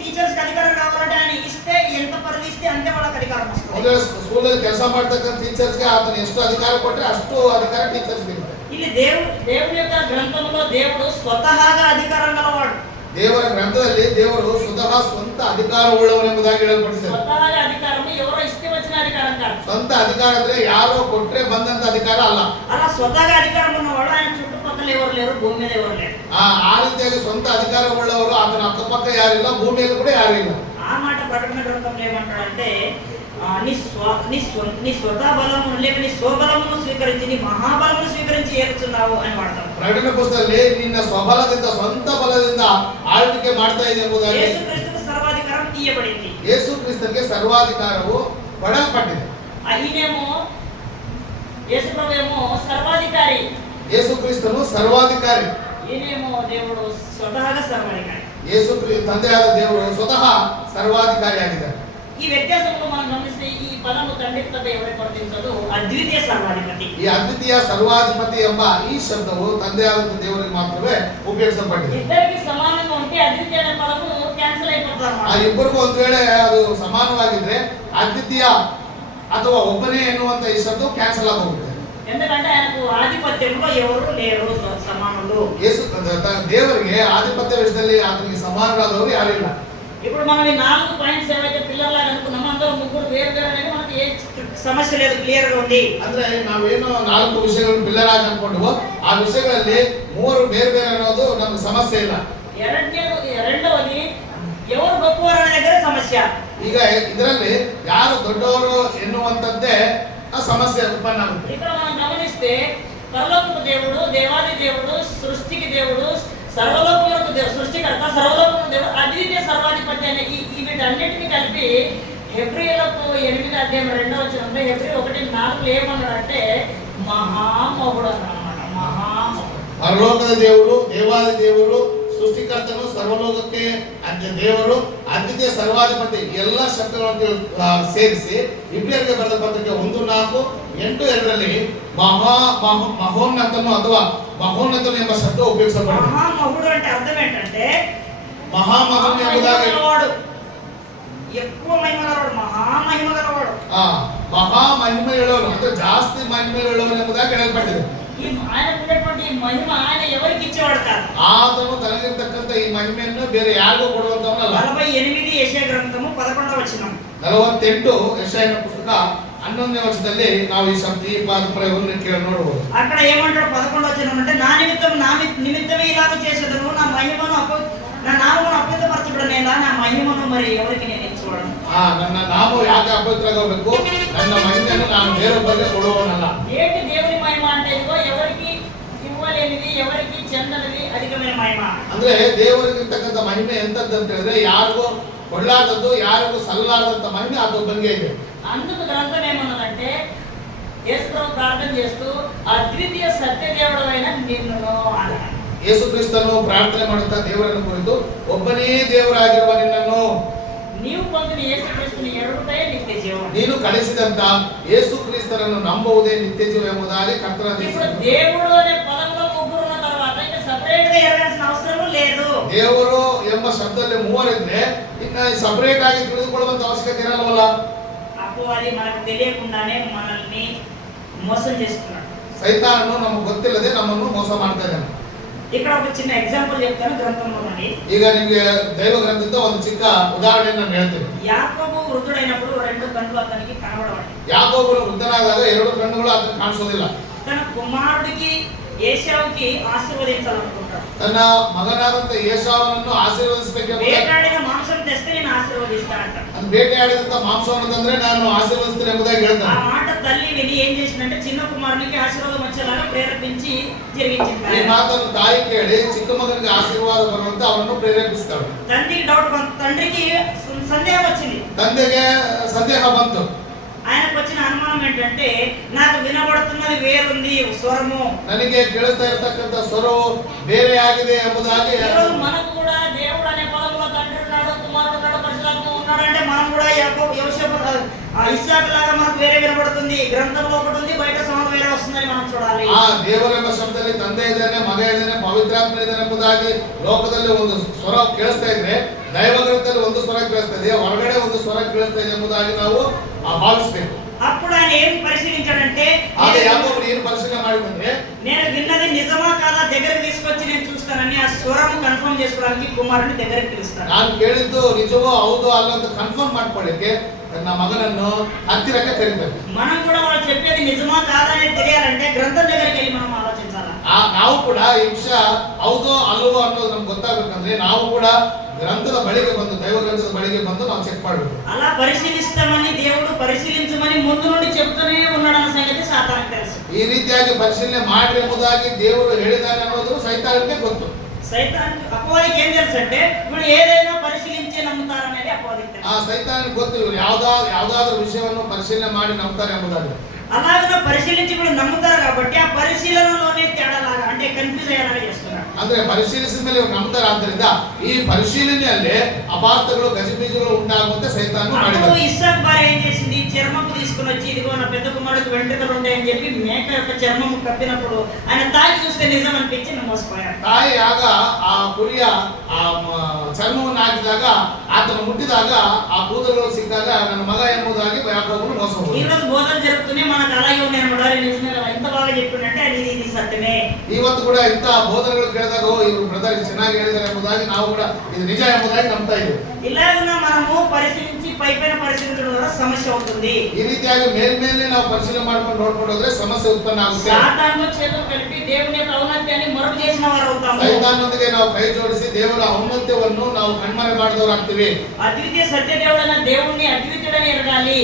టీచర్స్ కి అధికారం కావాలంటే ఆయన ఇస్తే, ఎంత పరిధి ఇస్తే అంతే వాళ్ళకి అధికారం వస్తుంది. ಅಂದ್ರೆ ಸ್ಕೂಲಲ್ಲಿ ಕೆಲಸ ಮಾಡ್ತಕ್ಕಂಥ ಟೀಚರ್ಸ್ಗೆ ಆತನ ಎಷ್ಟು ಅಧಿಕಾರ ಕೊಟ್ಟರೆ ಅಷ್ಟು ಅಧಿಕಾರ ಟೀಚರ್ಸ್ಗೆ ಇರುತ್ತೆ. ಇಲ್ಲಿ దేవుని యొక్క గ్రంథంలో దేవుడు స్వతహాగా అధికారం గలవాడు. ದೇವರ ಗ್ರಂಥದಲ್ಲಿ ದೇವರು ಸ್ವತಃ ಸ್ವಂತ ಅಧಿಕಾರವುಳ್ಳವನು ಎಂಬುದಾಗಿ ಹೇಳಲ್ಪಟ್ಟಿದೆ. స్వతహాగా అధికారం ఎవరో ఇస్తే వచ్చిన అధికారం కాదు. ಸ್ವಂತ ಅಧಿಕಾರ ಅಂದ್ರೆ ಯಾರೋ ಕೊಟ್ರೆ ಬಂದಂತ ಅಧಿಕಾರ ಅಲ್ಲ. అలా స్వతహాగా అధికారం ఉన్నవాడు ఆయన చుట్టుపక్కల ఎవరు లేరు, భూమి మీద ఎవరు లేరు. ಆ ರೀತಿಯಾಗಿ ಸ್ವಂತ ಅಧಿಕಾರವುಳ್ಳವರು ಆತನ ಅಕ್ಕಪಕ್ಕ ಯಾರಿಲ್ಲ, ಭೂಮಿಯಲ್ಲಿ ಕೂಡ ಯಾರು ಇಲ್ಲ. ఆ మాట ప్రకటన గ్రంథంలో ఏమంటాడంటే, నీ స్వత బలమును లేక నీ స్వబలమును స్వీకరించి నీ మహాబలమును స్వీకరించి ఏలుచున్నావు అని వాడతాం. ಪ್ರಕಟಣೆ ಪುಸ್ತಕದಲ್ಲಿ ನಿನ್ನ ಸ್ವಬಲದಿಂದ ಸ್ವಂತ ಬಲದಿಂದ ಆಳ್ವಿಕೆ ಮಾಡ್ತಾ ಇದೆ ಎಂಬುದಾಗಿ యేసుక్రీస్తుకు సర్వాధికారం ఇయ్యబడింది. ಯೇಸು ಕ್ರಿಸ್ತನಿಗೆ ಸರ್ವಾಧಿಕಾರವು ಕೊಡಲ್ಪಟ್ಟಿದೆ. ఈయనేమో యేసుప్రభు ఏమో సర్వాధికారి, ಯೇಸು ಕ್ರಿಸ್ತನು ಸರ್ವಾಧಿಕಾರಿ. ఈయనేమో దేవుడు స్వతహాగా సర్వాధికారి. ಯೇಸು ತಂದೆಯಾದ ದೇವರು ಸ್ವತಃ ಸರ್ವಾಧಿಕಾರಿಯಾಗಿದ್ದಾರೆ. ఈ వ్యత్యాసంలో మనం గమనిస్తే ఈ పదము తండ్రిత్వత ఎవరికి వర్తించదు, అద్వితీయ సర్వాధిపతి. ಈ ಅದ್ವಿತೀಯ ಸರ್ವಾಧಿಪತಿ ಎಂಬ ಈ ಶಬ್ದವು ತಂದೆಯಾದ ದೇವರಿಗೆ ಮಾತ್ರವೇ ಉಪಯೋಗಿಸಲ್ಪಟ್ಟಿದೆ. ఇద్దరికి సమానంగా ఉంటే అద్వితీయ అనే పదము క్యాన్సిల్ అయిపోతుంది ಆ అన్నమాట. ಇಬ್ಬರಿಗೂ ಒಂದ್ ವೇಳೆ ಅದು ಸಮಾನವಾಗಿದ್ರೆ ಅದ್ವಿತೀಯ ಅಥವಾ ಒಬ್ಬನೇ ಎನ್ನುವಂತ ಈ ಶಬ್ದ ಕ್ಯಾನ್ಸಲ್ ಆಗೋಗುತ್ತೆ. ఎందుకంటే ఆయనకు ఆధిపత్యంలో ఎవరు లేరు సమానులు. ಯೇಸು ದೇವರಿಗೆ ಆಧಿಪತ್ಯ ವಿಷಯದಲ್ಲಿ ಆತನಿಗೆ ಸಮಾನರಾದವರು ಯಾರಿಲ್ಲ. ఇప్పుడు మనం ఈ 4 పాయింట్స్ ఏవైతే పిల్లర్లాగా అనుకున్నామో అందరూ ముగ్గురు వేరు వేరు అనేది మనకి ఏ సమస్య లేదు, క్లియర్ గా ఉంది. ಅಂದ್ರೆ ನಾವೇನು 4 ವಿಷಯಗಳನ್ನು ಪಿಲ್ಲರ್ ಆಗಿ ಅನ್ಕೊಂಡ್ವೋ ಆ ವಿಷಯಗಳಲ್ಲಿ 3 ಬೇರೆ ಬೇರೆ ಅನ್ನೋದು ನಮ್ಗೆ ಸಮಸ್ಯೆ ಇಲ್ಲ. రెండవది ఎవరు గొప్పవారు అనే దగ్గర సమస్య. ಈಗ ಇದರಲ್ಲಿ ಯಾರು ದೊಡ್ಡವರು ಎನ್ನುವಂತದ್ದೇ ಆ ಸಮಸ್ಯೆ ಉತ್ಪನ್ನ ಆಗುತ್ತೆ. ఇక్కడ మనం గమనిస్తే పరలోకపు దేవుడు, దేవాది దేవుడు, సృష్టికి దేవుడు, సర్వలోకములకు దేవుడు, సృష్టికర్త, సర్వలోకములకు దేవుడు, అద్వితీయ సర్వాధిపతి అనే ఈ వీటన్నిటిని కలిపి హెబ్రీయులకు 8:2 హెబ్రీ 1:4 ఏమన్నాడంటే మహామహుడు అన్నమాట. మహామహుడు. ಪರಲೋಕದ ದೇವರು, ದೇವಾದಿ ದೇವರು, ಸೃಷ್ಟಿಕರ್ತನು, ಸರ್ವಲೋಕಕ್ಕೆ ದೇವರು, ಅದ್ವಿತೀಯ ಸರ್ವಾಧಿಪತಿ ಎಲ್ಲ ಶಬ್ದಗಳನ್ನು ಸೇರಿಸಿ ಇಬ್ರಿಯರಿಗೆ ಬರೆದ ಪತ್ರಿಕೆ 1:4-8 ಮಹೋನ್ನತನು ಅಥವಾ ಮಹೋನ್ನತನು ಎಂಬ ಶಬ್ದ ಉಪಯೋಗಿಸಲ್ಪಟ್ಟಿದೆ. మహామహుడు అంటే అర్థం ఏంటంటే ಮಹಾಮಹನು ಎಂಬುದಾಗಿ ఎక్కువ మహిమ గలవాడు, మహామహిమ గలవాడు. ಮಹಾಮಹಿಮೆ ಹೇಳೋನು ಅಂದ್ರೆ ಜಾಸ್ತಿ ಮಹಿಮೆ ಹೇಳೋನು ಎಂಬುದಾಗಿ ಹೇಳಲ್ಪಟ್ಟಿದೆ. ఆయనకున్నటువంటి ఈ మహిమ ఆయన ఎవరికి ఇచ్చేవాడు కాదు. ಆತನು ತನಗಿರ್ತಕ್ಕಂಥ ಈ ಮಹಿಮೆಯನ್ನು ಬೇರೆ ಯಾರಿಗೂ ಕೊಡುವಂತವನಲ್ಲ. 48 ಯೆಶಾಯ ಗ್ರಂಥము 11వ వచనం. 48 ಯೆಶಾಯನ ಪುಸ್ತಕ 11ನೇ ವಚನದಲ್ಲಿ ನಾವು ಈ ಪ್ರಯೋಗವನ್ನು ಕೇಳಿ ನೋಡಬಹುದು. అక్కడ ఏమంటాడు 11వ వచనం అంటే నా నిమిత్తమే ఇలాగ చేసేదను, నా మహిమను నా నామమును అపవిత్రపరచబడనేలా నా మహిమను మరి ఎవరికి నేను ఇచ్చేవాడను. ನನ್ನ ನಾಮ ಯಾಕೆ ಅಪವಿತ್ರವಾಗಬೇಕು? ನನ್ನ ಮಹಿಮೆಯನ್ನು ನಾನು ಬೇರೊಬ್ಬರಿಗೆ ಕೊಡುವವನಲ್ಲ. ఏంటి దేవుని మహిమ అంటే ఇదిగో ఎవరికి ఇవ్వలేనిది, ఎవరికి చెందనిది అధికమైన మహిమ. ಅಂದ್ರೆ ದೇವರಿಗಿರ್ತಕ್ಕಂಥ ಮಹಿಮೆ ಎಂತದ್ದು ಅಂತ ಹೇಳಿದ್ರೆ ಯಾರಿಗೂ ಕೊಳ್ಳಾರದ್ದು, ಯಾರಿಗೂ ಸಲ್ಲಲಾರದಂತ ಮಹಿಮೆ ಅದೊಬ್ಬನಿಗೆ ಇದೆ. అందుకు గ్రంథం ఏమన్నదంటే యేసుప్రభు ప్రార్థన చేస్తూ అద్వితీయ సత్యదేవుడైన నిన్ను అన్నాడు. ಯೇಸು ಕ್ರಿಸ್ತನು ಪ್ರಾರ್ಥನೆ ಮಾಡುತ್ತಾ ದೇವರನ್ನು ಕುರಿತು ಒಬ್ಬನೇ ದೇವರಾಗಿರುವ ನಿನ್ನನ್ನು, నీవు పొందిన యేసుక్రీస్తుని ఎరుగుటే నిత్య జీవం, ನೀನು ಕಳಿಸಿದಂತ ಯೇಸು ಕ್ರಿಸ್ತನನ್ನು ನಂಬುವುದೇ ನಿತ್ಯ ಜೀವ ಎಂಬುದಾಗಿ ಕರ್ತನ ఇప్పుడు దేవుడు అనే పదంలో ముగ్గురు ఉన్న తర్వాత ఇంకా సెపరేట్ గా ఎరగాల్సిన అవసరం లేదు. ದೇವರು ಎಂಬ ಶಬ್ದದಲ್ಲಿ ಮೂವರಿದ್ರೆ ಇನ್ನ ಸಪರೇಟ್ ಆಗಿ ತಿಳಿದುಕೊಳ್ಳುವಂತ ಅವಶ್ಯಕತೆ ಇರಲ್ವಲ್ಲ. అపవాది మనకు తెలియకుండానే మనల్ని మోసం చేస్తున్నాడు. ಸೈತಾನನು ನಮಗೆ ಗೊತ್ತಿಲ್ಲದೆ ನಮ್ಮನ್ನು ಮೋಸ ಮಾಡ್ತಾ ಇದ್ದಾನೆ. ఇక్కడ ఒక చిన్న ఎగ్జాంపుల్ చెప్తాను గ్రంథంలోని. ಈಗ ನಿಮಗೆ ದೈವ ಗ್ರಂಥದಿಂದ ಒಂದು ಚಿಕ್ಕ ಉದಾಹರಣೆಯನ್ನು ನಾನು ಹೇಳ್ತೀನಿ. యాకోబు వృద్ధుడైనప్పుడు 2 కళ్ళు అతనికి కనబడవాలి. ಯಾಕೋಬನು ವೃದ್ಧನಾದಾಗ 2 ಕಣ್ಣುಗಳು ಅದಕ್ಕೆ ಕಾಣಿಸೋದಿಲ್ಲ. తన కుమారుడికి ఏశావుకి ఆశీర్వదించాలనుకుంటాడు. ತನ್ನ ಮಗನಾದಂತ ಏಸಾವನನ್ನು ಆಶೀರ್ವದಿಸಬೇಕೆಂಬ వేటాడిన మాంసం తెస్తే నేను ఆశీర్వదిస్తానంట. ಅದು ಬೇಟೆಯಾಡಿದಂತ ಮಾಂಸವನ್ನು ತಂದ್ರೆ ನಾನು ಆಶೀರ್ವದಿಸ್ತೇನೆ ಎಂಬುದಾಗಿ ఆ ಹೇಳ್ತಾನೆ. మాట తల్లి విని ఏం చేసిందంటే చిన్న కుమారునికి ఆశీర్వాదం వచ్చేలాగా ప్రేరేపించి జరిగించింది. ಈ ಮಾತನ್ನು ತಾಯಿ ಕೇಳಿ ಚಿಕ್ಕ ಮಗನಿಗೆ ಆಶೀರ್ವಾದ ಬರುವಂತೆ ಅವನನ್ನು ಪ್ರೇರೇಪಿಸ್ತಾಳೆ. తండ్రికి సందేహం వచ్చింది. ತಂದೆಗೆ ಸಂದೇಹ ಬಂತು. ఆయనకు వచ్చిన అనుమానం ఏంటంటే నాకు వినబడుతున్నది వేరుంది స్వరము, ನನಗೆ ಕೇಳಿಸ್ತಾ ಇರತಕ್ಕಂತ ಸ್ವರವು ಬೇರೆ ಆಗಿದೆ ಎಂಬುದಾಗಿ. ఈరోజు మనకు కూడా దేవుడు అనే పదంలో తండ్రి ఉన్నాడు, కుమారుడు ఉన్నాడు, పరిశుద్ధాత్మ ఉన్నాడు అంటే మనం కూడా ఇస్సాకు లాగా మనకు వేరే వినబడుతుంది. గ్రంథంలో ఒకటి ఉంది, బయట సమానం వేరే వస్తుందని మనం చూడాలి. ಆ ದೇವರೆಂಬ ಶಬ್ದದಲ್ಲಿ ತಂದೆ ಇದ್ದಾನೆ, ಮಗ ಇದ್ದಾನೆ, ಪವಿತ್ರಾತ್ಮ ಇದ್ದಾನೆ ಎಂಬುದಾಗಿ ಲೋಕದಲ್ಲಿ ಒಂದು ಸ್ವರ ಕೇಳಿಸ್ತಾ ಇದ್ರೆ ದೈವ ಗ್ರಂಥದಲ್ಲಿ ಒಂದು ಸ್ವರ ಕೇಳಿಸ್ತಾ ಇದೆ, ಹೊರಗಡೆ ಒಂದು ಸ್ವರ ಕೇಳಿಸ್ತಾ ಇದೆ ಎಂಬುದಾಗಿ ನಾವು ಭಾವಿಸಬೇಕು. అప్పుడు ఆయన ఏం పరిశీలించాడంటే ಆಗ ಯಾಕೋಬನು ಏನು ಪರಿಶೀಲನೆ ಮಾಡಿದಂದ್ರೆ నేను విన్నది నిజమా కాదా దగ్గరికి తీసుకొచ్చి నేను చూస్తానని ఆ స్వరం కన్ఫర్మ్ చేసుకోవడానికి కుమారుని దగ్గరికి పిలుస్తాను. ನಾನು ಕೇಳಿದ್ದು ನಿಜವೋ ಹೌದು ಅಲ್ಲ ಅಂತ ಕನ್ಫರ್ಮ್ ಮಾಡ್ಕೊಳ್ಳಿಕ್ಕೆ ನನ್ನ ಮಗನನ್ನು ಹತ್ತಿರಕ್ಕೆ ಕರೀತಾರೆ. మనం కూడా వాళ్ళు చెప్పేది నిజమా కాదా అని తెలియాలంటే గ్రంథం దగ్గరికి వెళ్ళి మనం ఆలోచించాలి. ನಾವು ಕೂಡ ಈ ವಿಷಯ ಹೌದೋ ಅಲ್ಲವೋ ಅನ್ನೋದು ನಮ್ಗೆ ಗೊತ್ತಾಗಬೇಕಂದ್ರೆ ನಾವು ಕೂಡ ಗ್ರಂಥದ ಬಳಿಗೆ ಬಂದು ದೈವ ಗ್ರಂಥದ ಬಳಿಗೆ ಬಂದು ನಾವು ಚೆಕ್ ಮಾಡಬೇಕು. అలా పరిశీలిస్తామని దేవుడు పరిశీలించమని ముందు నుండి చెప్తూనే ఉన్నాడన్న సంగతి సాతానికి తెలుసు. ಈ ರೀತಿಯಾಗಿ ಪರಿಶೀಲನೆ ಮಾಡ್ರಿ ಎಂಬುದಾಗಿ ದೇವರು ಹೇಳಿದಾನೆ ಅನ್ನೋದು ಸೈತಾನಕ್ಕೆ ಗೊತ್ತು. అపవాదికి ఏం తెలుసు అంటే ఇప్పుడు ఏదైనా పరిశీలించి నమ్ముతారనేది అపవాదికి తెలుసు. ಆ ಸೈತಾನಕ್ಕೆ ಗೊತ್ತು ಇವರು ಯಾವ್ದಾದ್ರು ವಿಷಯವನ್ನು ಪರಿಶೀಲನೆ ಮಾಡಿ ನಂಬ್ತಾರೆ ಎಂಬುದಾಗಿ. అలాగే పరిశీలించి కూడా నమ్ముతారు కాబట్టి ఆ పరిశీలనలోనే తేడాలాగా అంటే కన్ఫ్యూజ్ అయ్యేలాగా చేస్తున్నారు. ಅಂದ್ರೆ ಪರಿಶೀಲಿಸಿದ ಮೇಲೆ ಇವರು ನಂಬ್ತಾರೆ. ಆದ್ದರಿಂದ ಈ ಪರಿಶೀಲನೆಯಲ್ಲಿ ಅಪಾರ್ಥಗಳು ಗಜಿಬಿಜಿಗಳು ಉಂಟಾಗುವಂತೆ ಸೈತಾನ ಮಾಡಿದ. అప్పుడు ఇస్సాకు భార్య ఏం చేసింది, చర్మము తీసుకుని వచ్చి ఇదిగో నా పెద్ద కుమారుడికి వెంట్రుకలు ఉంటాయని చెప్పి మేక యొక్క చర్మము కప్పినప్పుడు ఆయన తాకి చూస్తే నిజం అనిపించి మోసపోయాడు. ತಾಯಿ ಆಗ ಆ ಕುರಿಯ ಆ ಚರ್ಮವನ್ನು ಹಾಕಿದಾಗ ಆತನು ಮುಟ್ಟಿದಾಗ ಆ ಕೂದಲುಗಳು ಸಿಕ್ಕಾಗ ನನ್ನ ಮಗ ಎಂಬುದಾಗಿ ಯಾಕೋಬನು ಮೋಸ ಹೋದ. ఈ రోజు బోధనలు జరుగుతూనే మనకు అలాగే ఉన్నాయి అన్నమాట. నిజమే కదా, ఎంత బాగా చెప్పిండంటే ఇది సత్యమే. ಇವತ್ತು ಕೂಡ ಇಂಥ ಬೋಧನೆಗಳು ಕೇಳಿದಾಗ ಇವರು ಬ್ರದರ್ ಚೆನ್ನಾಗಿ ಹೇಳಿದ್ದಾರೆ ಎಂಬುದಾಗಿ ನಾವು ಕೂಡ ಇದು ನಿಜ ಎಂಬುದಾಗಿ ನಂಬ್ತಾ ಇದ್ದೀವಿ. ఇలాగున్నా మనము పరిశీలించి పైపైన పరిశీలించడం ద్వారా సమస్య అవుతుంది. ಈ ರೀತಿಯಾಗಿ ಮೇಲ್ಮೇಲೆ ನಾವು ಪರಿಶೀಲನೆ ಮಾಡ್ಕೊಂಡು ನೋಡ್ಕೊಂಡು ಹೋದ್ರೆ ಸಮಸ್ಯೆ ಉತ್ಪನ್ನ ಆಗುತ್ತೆ. సాతానుతో చేతులు కలిపి దేవుని యొక్క ఔన్నత్యాన్ని మరుగు చేసిన వారు అవుతాము. ಸೈತಾನನೊಂದಿಗೆ ನಾವು ಕೈ ಜೋಡಿಸಿ ದೇವರ ಔನ್ನತ್ಯವನ್ನು ನಾವು ಕಣ್ಮರೆ ಮಾಡಿದವರಾಗ್ತೀವಿ. అద్వితీయ సత్య దేవుడైన దేవుణ్ణి అద్వితీయుడని ఎరగాలి.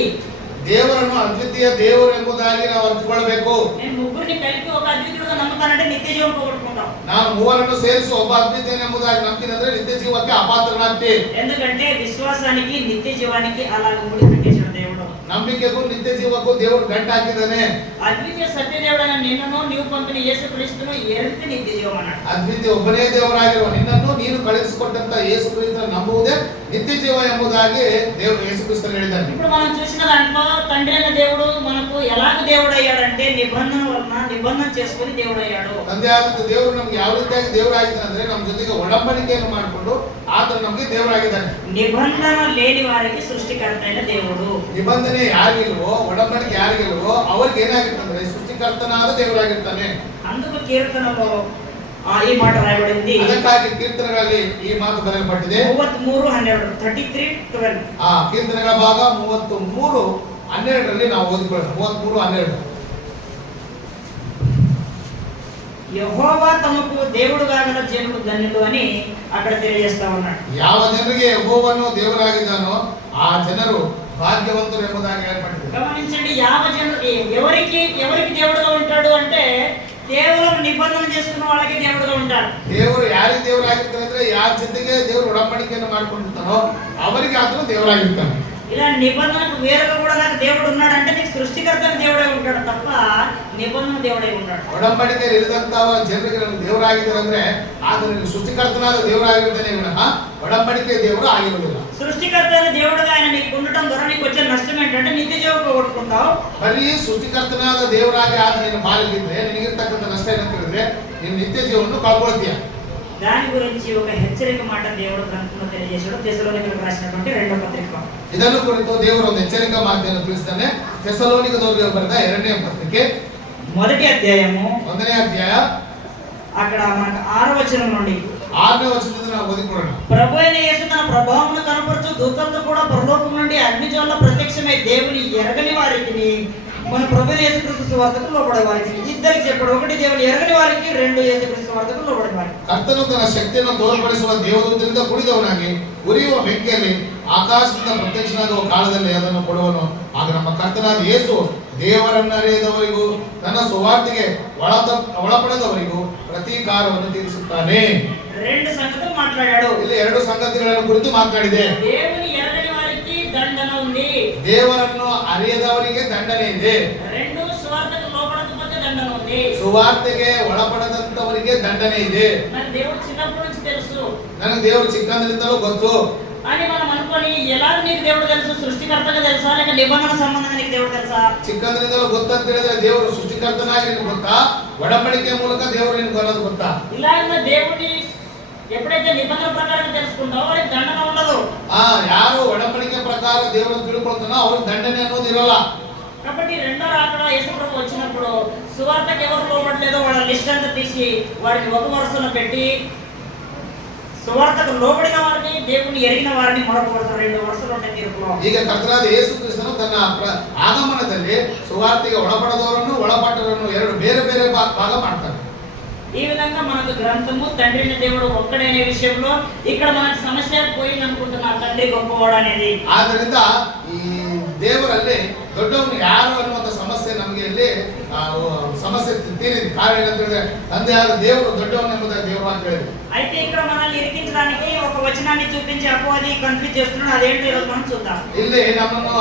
ದೇವರನ್ನು ಅದ್ವಿತೀಯ ದೇವರು ಎಂಬುದಾಗಿ ನಾವು ಅರ್ಥಕೊಳ್ಳಬೇಕು. నేను ముగ్గురిని కలిపి ఒక అద్వితీయుడుగా నమ్ముతానంటే నిత్య జీవం పోగొట్టుకుంటాం. ನಾನು ಮೂವರನ್ನು ಸೇರಿಸಿ ಒಬ್ಬ ಅದ್ವಿತೀಯ ಎಂಬುದಾಗಿ ನಂಬ್ತೀನಿ ಅಂದ್ರೆ ನಿತ್ಯ ಜೀವಕ್ಕೆ ಅಪಾತ್ರನಾಗ್ತಿ. ఎందుకంటే విశ్వాసానికి నిత్య జీవానికి అలాగ ముడిపెట్టేసిన దేవుడు. ನಂಬಿಕೆಗೂ ನಿತ್ಯ ಜೀವಕ್ಕೂ ದೇವರು ಗಂಟು ಹಾಕಿದ್ದಾನೆ. అద్వితీయ సత్యదేవుడైన నిన్నను నీవు పంపిన యేసుక్రీస్తును ఎరిగితే నిత్య జీవం అన్నాడు. ಅದ್ವಿತೀಯ ಒಬ್ಬನೇ ದೇವರಾಗಿರುವ ನಿನ್ನನ್ನು ನೀನು ಕಳುಹಿಸಿಕೊಟ್ಟಂತ ಯೇಸು ಕ್ರಿಸ್ತನ ನಂಬುವುದೇ ನಿತ್ಯ ಜೀವ ಎಂಬುದಾಗಿ ದೇವರು ಯೇಸು ಕ್ರಿಸ್ತನು ಹೇಳಿದ್ದಾನೆ. ఇప్పుడు మనం చూసిన దాంట్లో తండ్రి అయిన దేవుడు మనకు ఎలాగ దేవుడు అయ్యాడంటే నిబంధన వలన నిబంధన చేసుకొని దేవుడు అయ్యాడు. ತಂದೆ ಆದ ದೇವರು ನಮ್ಗೆ ಯಾವ ರೀತಿಯಾಗಿ ದೇವರಾಗಿದ್ದಾನೆ ಅಂದ್ರೆ ನಮ್ಮ ಜೊತೆಗೆ ಒಡಂಬಡಿಕೆಯನ್ನು ಮಾಡಿಕೊಂಡು ಆತ ನಮ್ಗೆ ದೇವರಾಗಿದ್ದಾನೆ. నిబంధన లేని వారికి సృష్టికర్త అయిన దేవుడు. ನಿಬಂಧನೆ ಯಾರಿಗಿಲ್ವೋ ಒಡಂಬಡಿಕೆ ಯಾರಿಗಿಲ್ವೋ ಅವ್ರಿಗೆ ಏನಾಗಿರ್ತಂದ್ರೆ ಸೃಷ್ಟಿಕರ್ತನಾದ ದೇವರಾಗಿರ್ತಾನೆ. అందుకు కీర్తనలో ఈ మాట రాయబడింది. ಅದಕ್ಕಾಗಿ ಕೀರ್ತನೆಗಳಲ್ಲಿ ಈ ಮಾತು ಬರೆಯಲ್ಪಟ್ಟಿದೆ. 33:12 33:12. ಕೀರ್ತನೆಗಳ ಭಾಗ 33:12 ನಾವು ಓದಿಕೊಳ್ಳೋಣ. 33:12 యెహోవా తమకు దేవుడుగా గల జనులు ధన్యులు అని అక్కడ తెలియజేస్తా ఉన్నాడు. ಯಾವ ಜನರಿಗೆ ಯೆಹೋವನು ದೇವರಾಗಿದ್ದಾನೋ ಆ ಜನರು భాగ్యవంతులు ಎಂಬುದಾಗಿ ಹೇಳಲ್ಪಟ್ಟಿದೆ. గమనించండి, ఎవరికి దేవుడుగా ఉంటాడు అంటే కేవలం నిబంధన చేసుకున్న వాళ్ళకి దేవుడుగా ఉంటాడు. ದೇವರು ಯಾರಿಗೆ ದೇವರಾಗಿರ್ತಾರೆ ಅಂದ್ರೆ ಯಾರ ಜೊತೆಗೆ ದೇವರು ಒಡಂಬಡಿಕೆಯನ್ನು ಮಾಡ್ಕೊಂಡಿರ್ತಾರೋ ಅವರಿಗೆ ಆತನು ದೇವರಾಗಿರ್ತಾನೆ. ఇలా నిబంధనకు వేరుగా కూడా నాకు దేవుడు ఉన్నాడు అంటే నీకు సృష్టికర్తన దేవుడే ఉంటాడు తప్ప నిబంధన దేవుడే ఉంటాడు. ಒಡಂಬಡಿಕೆ ಇರದಂತಹ ಜನರಿಗೆ ನಮಗೆ ದೇವರಾಗಿದ್ದಾರೆ ಅಂದ್ರೆ ಆತನಿಗೆ ಸೃಷ್ಟಿಕರ್ತನಾದ ದೇವರಾಗಿರ್ತಾನೆ ವಿನಃ ಒಡಂಬಡಿಕೆ ದೇವರು ಆಗಿರುವುದಿಲ್ಲ. సృష్టికర్తైన దేవుడుగా ఆయన నీకు ఉండటం ద్వారా నీకు వచ్చే నష్టం ఏంటంటే నిత్య జీవం పోగొట్టుకుంటావు. ಬರೀ ಸೃಷ್ಟಿಕರ್ತನಾದ ದೇವರಾಗಿ ಆತ ನಿನ್ನ ಪಾಲಿಗಿದ್ರೆ ನಿನಗಿರ್ತಕ್ಕಂಥ ನಷ್ಟ ಏನಂತ ಹೇಳಿದ್ರೆ ನೀನು ನಿತ್ಯ ಜೀವವನ್ನು ಕಳ್ಕೊಳ್ತೀಯ. దాని గురించి ఒక హెచ్చరిక మాట దేవుడు గ్రంథంలో తెలియజేశాడు. తెస్సలోనికలకు రాసినటువంటి 2వ పత్రిక. ಇದನ್ನು ಕುರಿತು ದೇವರು ಒಂದು ಎಚ್ಚರಿಕಾ ಮಾತನ್ನು ತಿಳಿಸ್ತಾನೆ. ತೆಸ್ಸಲೋನಿಕದವರಿಗೆ ಬರೆದ 2ನೇ ಪತ್ರಿಕೆ 1వ అధ్యాయము 1ನೇ ಅಧ್ಯಾಯ అక్కడ మనకు 6వ వచనం నుండి 6ನೇ ವಚನದಿಂದ ನಾವು ಓದಿಕೊಳ್ಳೋಣ. ప్రభు అయిన యేసు తన ప్రభావమును కనపరచు దూతలతో కూడా పరలోకం నుండి అగ్నిజ్వాల ప్రత్యక్షమై దేవుని ఎరగని వారికి మన ప్రభు అయిన యేసుక్రీస్తు సువార్తకు లోబడే వారికి ఇద్దరికి చెప్పాడు. ఒకటి దేవుని ఎరగని వారికి, 2 యేసుక్రీస్తు సువార్తకు లోబడే వారికి. ಕರ್ತನು ತನ್ನ ಶಕ್ತಿಯನ್ನು ತೋರ್ಪಡಿಸುವ ದೇವದೂತರಿಂದ ಕೂಡಿದವನಾಗಿ ಉರಿಯುವ ಬೆಂಕಿಯಲ್ಲಿ ಆಕಾಶದಿಂದ ಪ್ರತ್ಯಕ್ಷನಾಗುವ ಕಾಲದಲ್ಲಿ ಅದನ್ನು ಕೊಡುವನು. ಆಗ ನಮ್ಮ ಕರ್ತನಾದ ಯೇಸು ದೇವರನ್ನು ಅರಿಯದವರಿಗೂ ತನ್ನ ಸುವಾರ್ತೆಗೆ ಒಳಪಡದವರಿಗೂ ಪ್ರತೀಕಾರವನ್ನು ತೀರಿಸುತ್ತಾನೆ. 2 సంగతులు మాట్లాడాడు. ಇಲ್ಲಿ 2 ಸಂಗತಿಗಳನ್ನು ಕುರಿತು ಮಾತನಾಡಿದೆ. దేవుని ఎరగని వారికి దండన ఉంది. ದೇವರನ್ನು ಅರಿಯದವರಿಗೆ ದಂಡನೆ ಇದೆ. 2 సువార్తకు లోబడకపోతే దండన ఉంది. ಸುವಾರ್ತೆಗೆ ಒಳಪಡದಂತವರಿಗೆ ದಂಡನೆ ಇದೆ. నాకు దేవుడు చిన్నప్పటి నుంచి తెలుసు, ನನಗೆ ದೇವರು ಚಿಕ್ಕಂದಿನಿಂದಲೂ ಗೊತ್ತು అని మనం అనుకొని ఎలా నీకు దేవుడు తెలుసు? సృష్టికర్తగా తెలుసా లేక నిబంధన సంబంధంగా నీకు దేవుడు తెలుసా? ಚಿಕ್ಕಂದಿನಿಂದಲೂ ಗೊತ್ತಂತ ಹೇಳಿದ್ರೆ ದೇವರು ಸೃಷ್ಟಿಕರ್ತನಾಗಿ ನಿನಗೆ ಗೊತ್ತಾ, ಒಡಂಬಡಿಕೆ ಮೂಲಕ ದೇವರು ನಿನಗೆ ಅನ್ನೋದು ಗೊತ್ತಾ? ఇలాగ దేవుడి ఎప్పుడైతే నిబంధన ప్రకారం తెలుసుకుంటావో వారికి దండన ఉండదు. ಯಾರು ಒಡಂಬಡಿಕೆ ಪ್ರಕಾರ ದೇವರನ್ನು ತಿಳ್ಕೊಳ್ತಾನೋ ಅವ್ರಿಗೆ ದಂಡನೆ ಅನ್ನೋದು ಇರಲ್ಲ. కాబట్టి రెండో రాకడ యేసుప్రభు వచ్చినప్పుడు సువార్తకు ఎవరు లోబడలేదో వాళ్ళ లిస్ట్ అంతా తీసి వారిని ఒక వరుసలో పెట్టి సువార్తకు లోబడిన వారిని, దేవుని ఎరిగిన వారిని మరొక వరుస 2 వరుసలు ఉంటాయి తీర్పులో. ಈಗ ಕರ್ತನಾದ ಯೇಸು ಕ್ರಿಸ್ತನು ತನ್ನ ಆಗಮನದಲ್ಲಿ ಸುವಾರ್ತೆಗೆ ಒಳಪಡದವರನ್ನು ಒಳಪಟ್ಟವರನ್ನು 2 ಬೇರೆ ಬೇರೆ ಭಾಗ ಮಾಡ್ತಾನೆ. ఈ విధంగా మనకు గ్రంథము తండ్రి అయిన దేవుడు ఒక్కడే అనే విషయంలో ఇక్కడ మనకు సమస్య పోయింది అనుకుంటున్నా. తండ్రి గొప్పవాడు అనేది. ಆದ್ದರಿಂದ ಈ ದೇವರಲ್ಲಿ ದೊಡ್ಡವನು ಯಾರು ಅನ್ನುವಂಥ ಸಮಸ್ಯೆ ನಮಗೆ ಇಲ್ಲಿ ಸಮಸ್ಯೆ ತೀರಿದೆ. ಕಾರಣ ಏನಂತ ಹೇಳಿದ್ರೆ ತಂದೆಯಾದ ದೇವರು ದೊಡ್ಡವನು ಎಂಬುದಾಗಿ ದೇವರು ಅಂತ ಹೇಳಿದೆ. అయితే ఇక్కడ మనల్ని ఇరికించడానికి ఒక వచనాన్ని చూపించి అపవాది కన్ఫ్యూజ్ చేస్తున్నాడు. అదేంటో ఈరోజు మనం చూద్దాం. ಇಲ್ಲಿ ನಮ್ಮನ್ನು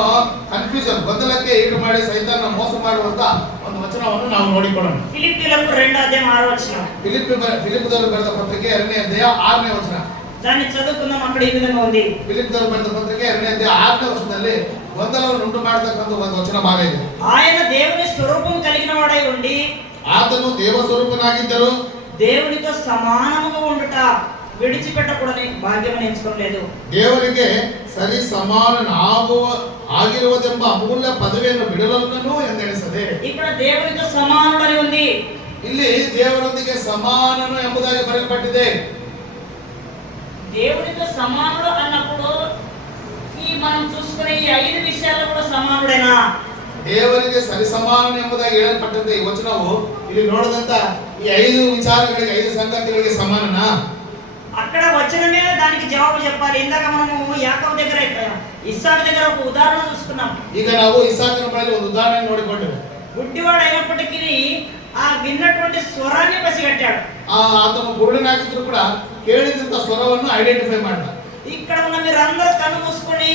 ಕನ್ಫ್ಯೂಷನ್ ಗೊಂದಲಕ್ಕೆ ಈಡು ಮಾಡಿ ಸೈತಾನ ಮೋಸ ಮಾಡುವಂತ ಒಂದು ವಚನವನ್ನು ನಾವು ನೋಡಿಕೊಳ್ಳೋಣ. ఫిలిప్పీయులకు 2వ అధ్యాయం 6వ వచనం. ಫಿಲಿಪ್ಪದವರು ಬರೆದ ಪತ್ರಿಕೆ 2ನೇ ಅಧ್ಯಾಯ 6ನೇ ವಚನ. దాన్ని చదువుకుందాం. అక్కడ ఈ విధంగా ఉంది. ಫಿಲಿಪ್ಪದವರು ಬರೆದ ಪತ್ರಿಕೆ 2ನೇ ಅಧ್ಯಾಯ 6ನೇ ವಚನದಲ್ಲಿ ಗೊಂದಲವನ್ನು ಉಂಟು ಮಾಡತಕ್ಕಂಥ ಒಂದು ವಚನ ಭಾಗ ಇದೆ. ఆయన దేవుని స్వరూపం కలిగిన వాడై ఉండి ಆತನು ದೇವ ಸ್ವರೂಪನಾಗಿದ್ದರು దేవునితో సమానముగా ఉండుట విడిచిపెట్టకూడని భాగ్యమని ఎంచుకోలేదు. ದೇವರಿಗೆ ಸರಿ ಸಮಾನನಾಗಿರುವುದೆಂಬ ಅಮೂಲ್ಯ ಪದವಿಯನ್ನು ಬಿಡಲನ್ನು ಎಂದೆಣಿಸದೆ. ఇక్కడ దేవునితో సమానుడని ఉంది. ಇಲ್ಲಿ ದೇವರೊಂದಿಗೆ ಸಮಾನನು ಎಂಬುದಾಗಿ ಬರೆಯಲ್ಪಟ್ಟಿದೆ. దేవునితో సమానుడు అన్నప్పుడు ఈ మనం చూసుకునే ఈ 5 విషయాల్లో కూడా సమానుడేనా? ದೇವರಿಗೆ ಸರಿ ಸಮಾನನು ಎಂಬುದಾಗಿ ಹೇಳಲ್ಪಟ್ಟಂತೆ ಈ ವಚನವು ಇಲ್ಲಿ ನೋಡಿದಂತ ಈ 5 ವಿಚಾರಗಳಿಗೆ 5 ಸಂಗತಿಗಳಿಗೆ ಸಮಾನನಾ? అక్కడ వచనమే దానికి జవాబు చెప్పాలి. ఇందాక మనము యాకోబు దగ్గర ఇస్సాకు దగ్గర ఒక ఉదాహరణ చూసుకున్నాం. ಈಗ ನಾವು ಇಸಾಕನ ಮೇಲೆ ಒಂದು ಉದಾಹರಣೆ ನೋಡಿಕೊಂಡೆವು. గుడ్డివాడు అయినప్పటికీ ఆ విన్నటువంటి స్వరాన్ని పసిగట్టాడు. ಆತನು ಗುರುಡನಾಗಿದ್ರು ಕೂಡ ಕೇಳಿದಂತ ಸ್ವರವನ್ನು ಐಡೆಂಟಿಫೈ ಮಾಡ್ದ. ఇక్కడ ఉన్న మీరందరూ కన్ను మూసుకొని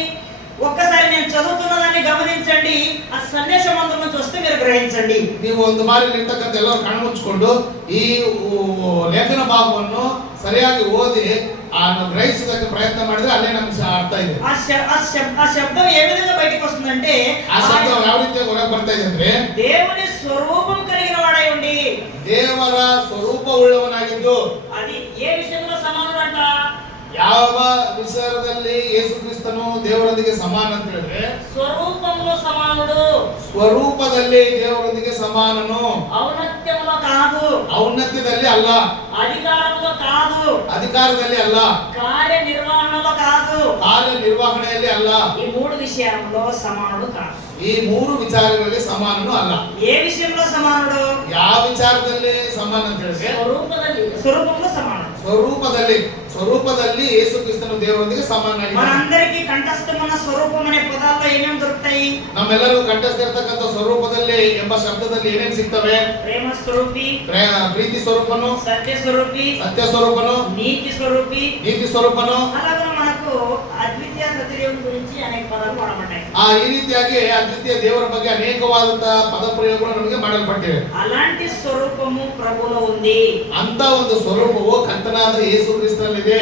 ఒక్కసారి నేను చదువుతున్నదాన్ని గమనించండి. ఆ సందేశ మందిరం నుంచి వస్తే మీరు గ్రహించండి. ನೀವು ಒಂದು ಬಾರಿ ಇರ್ತಕ್ಕಂಥ ಎಲ್ಲರೂ ಕಣ್ಣು ಮುಚ್ಚಿಕೊಂಡು ಈ ಲೇಖನ ಭಾಗವನ್ನು ಸರಿಯಾಗಿ ಓದಿ ಗ್ರಹಿಸೋದಕ್ಕೆ ಪ್ರಯತ್ನ ಮಾಡಿದ್ರೆ ಅಲ್ಲೇ ನಮ್ಗೆ ಅರ್ಥ ಇದೆ. ఆ శబ్దం ఏ విధంగా బయటికి వస్తుందంటే ಆ ಶಬ್ದ ಯಾವ ರೀತಿ ಹೊರಗೆ ಬರ್ತಾ ಇದೆ ಅಂದ್ರೆ దేవుని స్వరూపం కలిగిన వాడై ఉండి ದೇವರ ಸ್ವರೂಪ ಉಳ್ಳವನಾಗಿದ್ದು. అది ఏ విషయంలో సమానుడంట? ಯಾವ ವಿಚಾರದಲ್ಲಿ ಯೇಸು ಕ್ರಿಸ್ತನು ದೇವರೊಂದಿಗೆ ಸಮಾನ ಅಂತ ಹೇಳಿದ್ರೆ స్వరూపంలో సమానుడు. ಸ್ವರೂಪದಲ್ಲಿ ದೇವರೊಂದಿಗೆ ಸಮಾನನು. ఔన్నత్యంలో కాదు, ಔನ್ನತ್ಯದಲ್ಲಿ ಅಲ್ಲ, అధికారంలో కాదు, ಅಧಿಕಾರದಲ್ಲಿ ಅಲ್ಲ, కార్యనిర్వహణలో కాదు, ಕಾರ್ಯನಿರ್ವಹಣೆಯಲ್ಲಿ ಅಲ್ಲ. ఈ మూడు విషయాల్లో సమానుడు కాదు. ಈ ಮೂರು ವಿಚಾರಗಳಲ್ಲಿ ಸಮಾನನು ಅಲ್ಲ. ఏ విషయంలో సమానుడు? ಯಾವ ವಿಚಾರದಲ್ಲಿ ಸಮಾನ ಅಂತ ಹೇಳಿದ್ರೆ స్వరూపంలో సమానుడు. ಸ್ವರೂಪದಲ್ಲಿ ಯೇಸು ಕ್ರಿಸ್ತನು ದೇವರೊಂದಿಗೆ ಸಮಾನನಾಗಿದ್ದಾನೆ. మనందరికీ కంఠస్థమున్న స్వరూపం అనే పదాల్లో ఏమేమి దొరుకుతాయి? ನಮ್ಮೆಲ್ಲರಿಗೂ ಕಂಠಸ್ಥಿರತಕ್ಕಂಥ ಸ್ವರೂಪದಲ್ಲಿ ಎಂಬ ಶಬ್ದದಲ್ಲಿ ಏನೇನು ಸಿಗ್ತವೆ? ప్రేమ స్వరూపి, ಪ್ರೀತಿ ಸ್ವರೂಪನು, సత్య స్వరూపి, ಸತ್ಯ ಸ್ವರೂಪನು, నీతి స్వరూపి, ನೀತಿ ಸ್ವರೂಪನು. అలాగే మనకు అద్వితీయ సత్యదేవుని గురించి అనేక పదాలు వాడబడ్డాయి. ಈ ರೀತಿಯಾಗಿ ಅದ್ವಿತೀಯ ದೇವರ ಬಗ್ಗೆ ಅನೇಕವಾದಂತಹ ಪದ ಪ್ರಯೋಗಗಳು ನಮಗೆ ಮಾಡಲ್ಪಟ್ಟಿವೆ. అలాంటి స్వరూపము ప్రభువులో ఉంది. ಅಂತ ಒಂದು ಸ್ವರೂಪವು ಕರ್ತನಾದ ಯೇಸು ಕ್ರಿಸ್ತನಲ್ಲಿದೆ.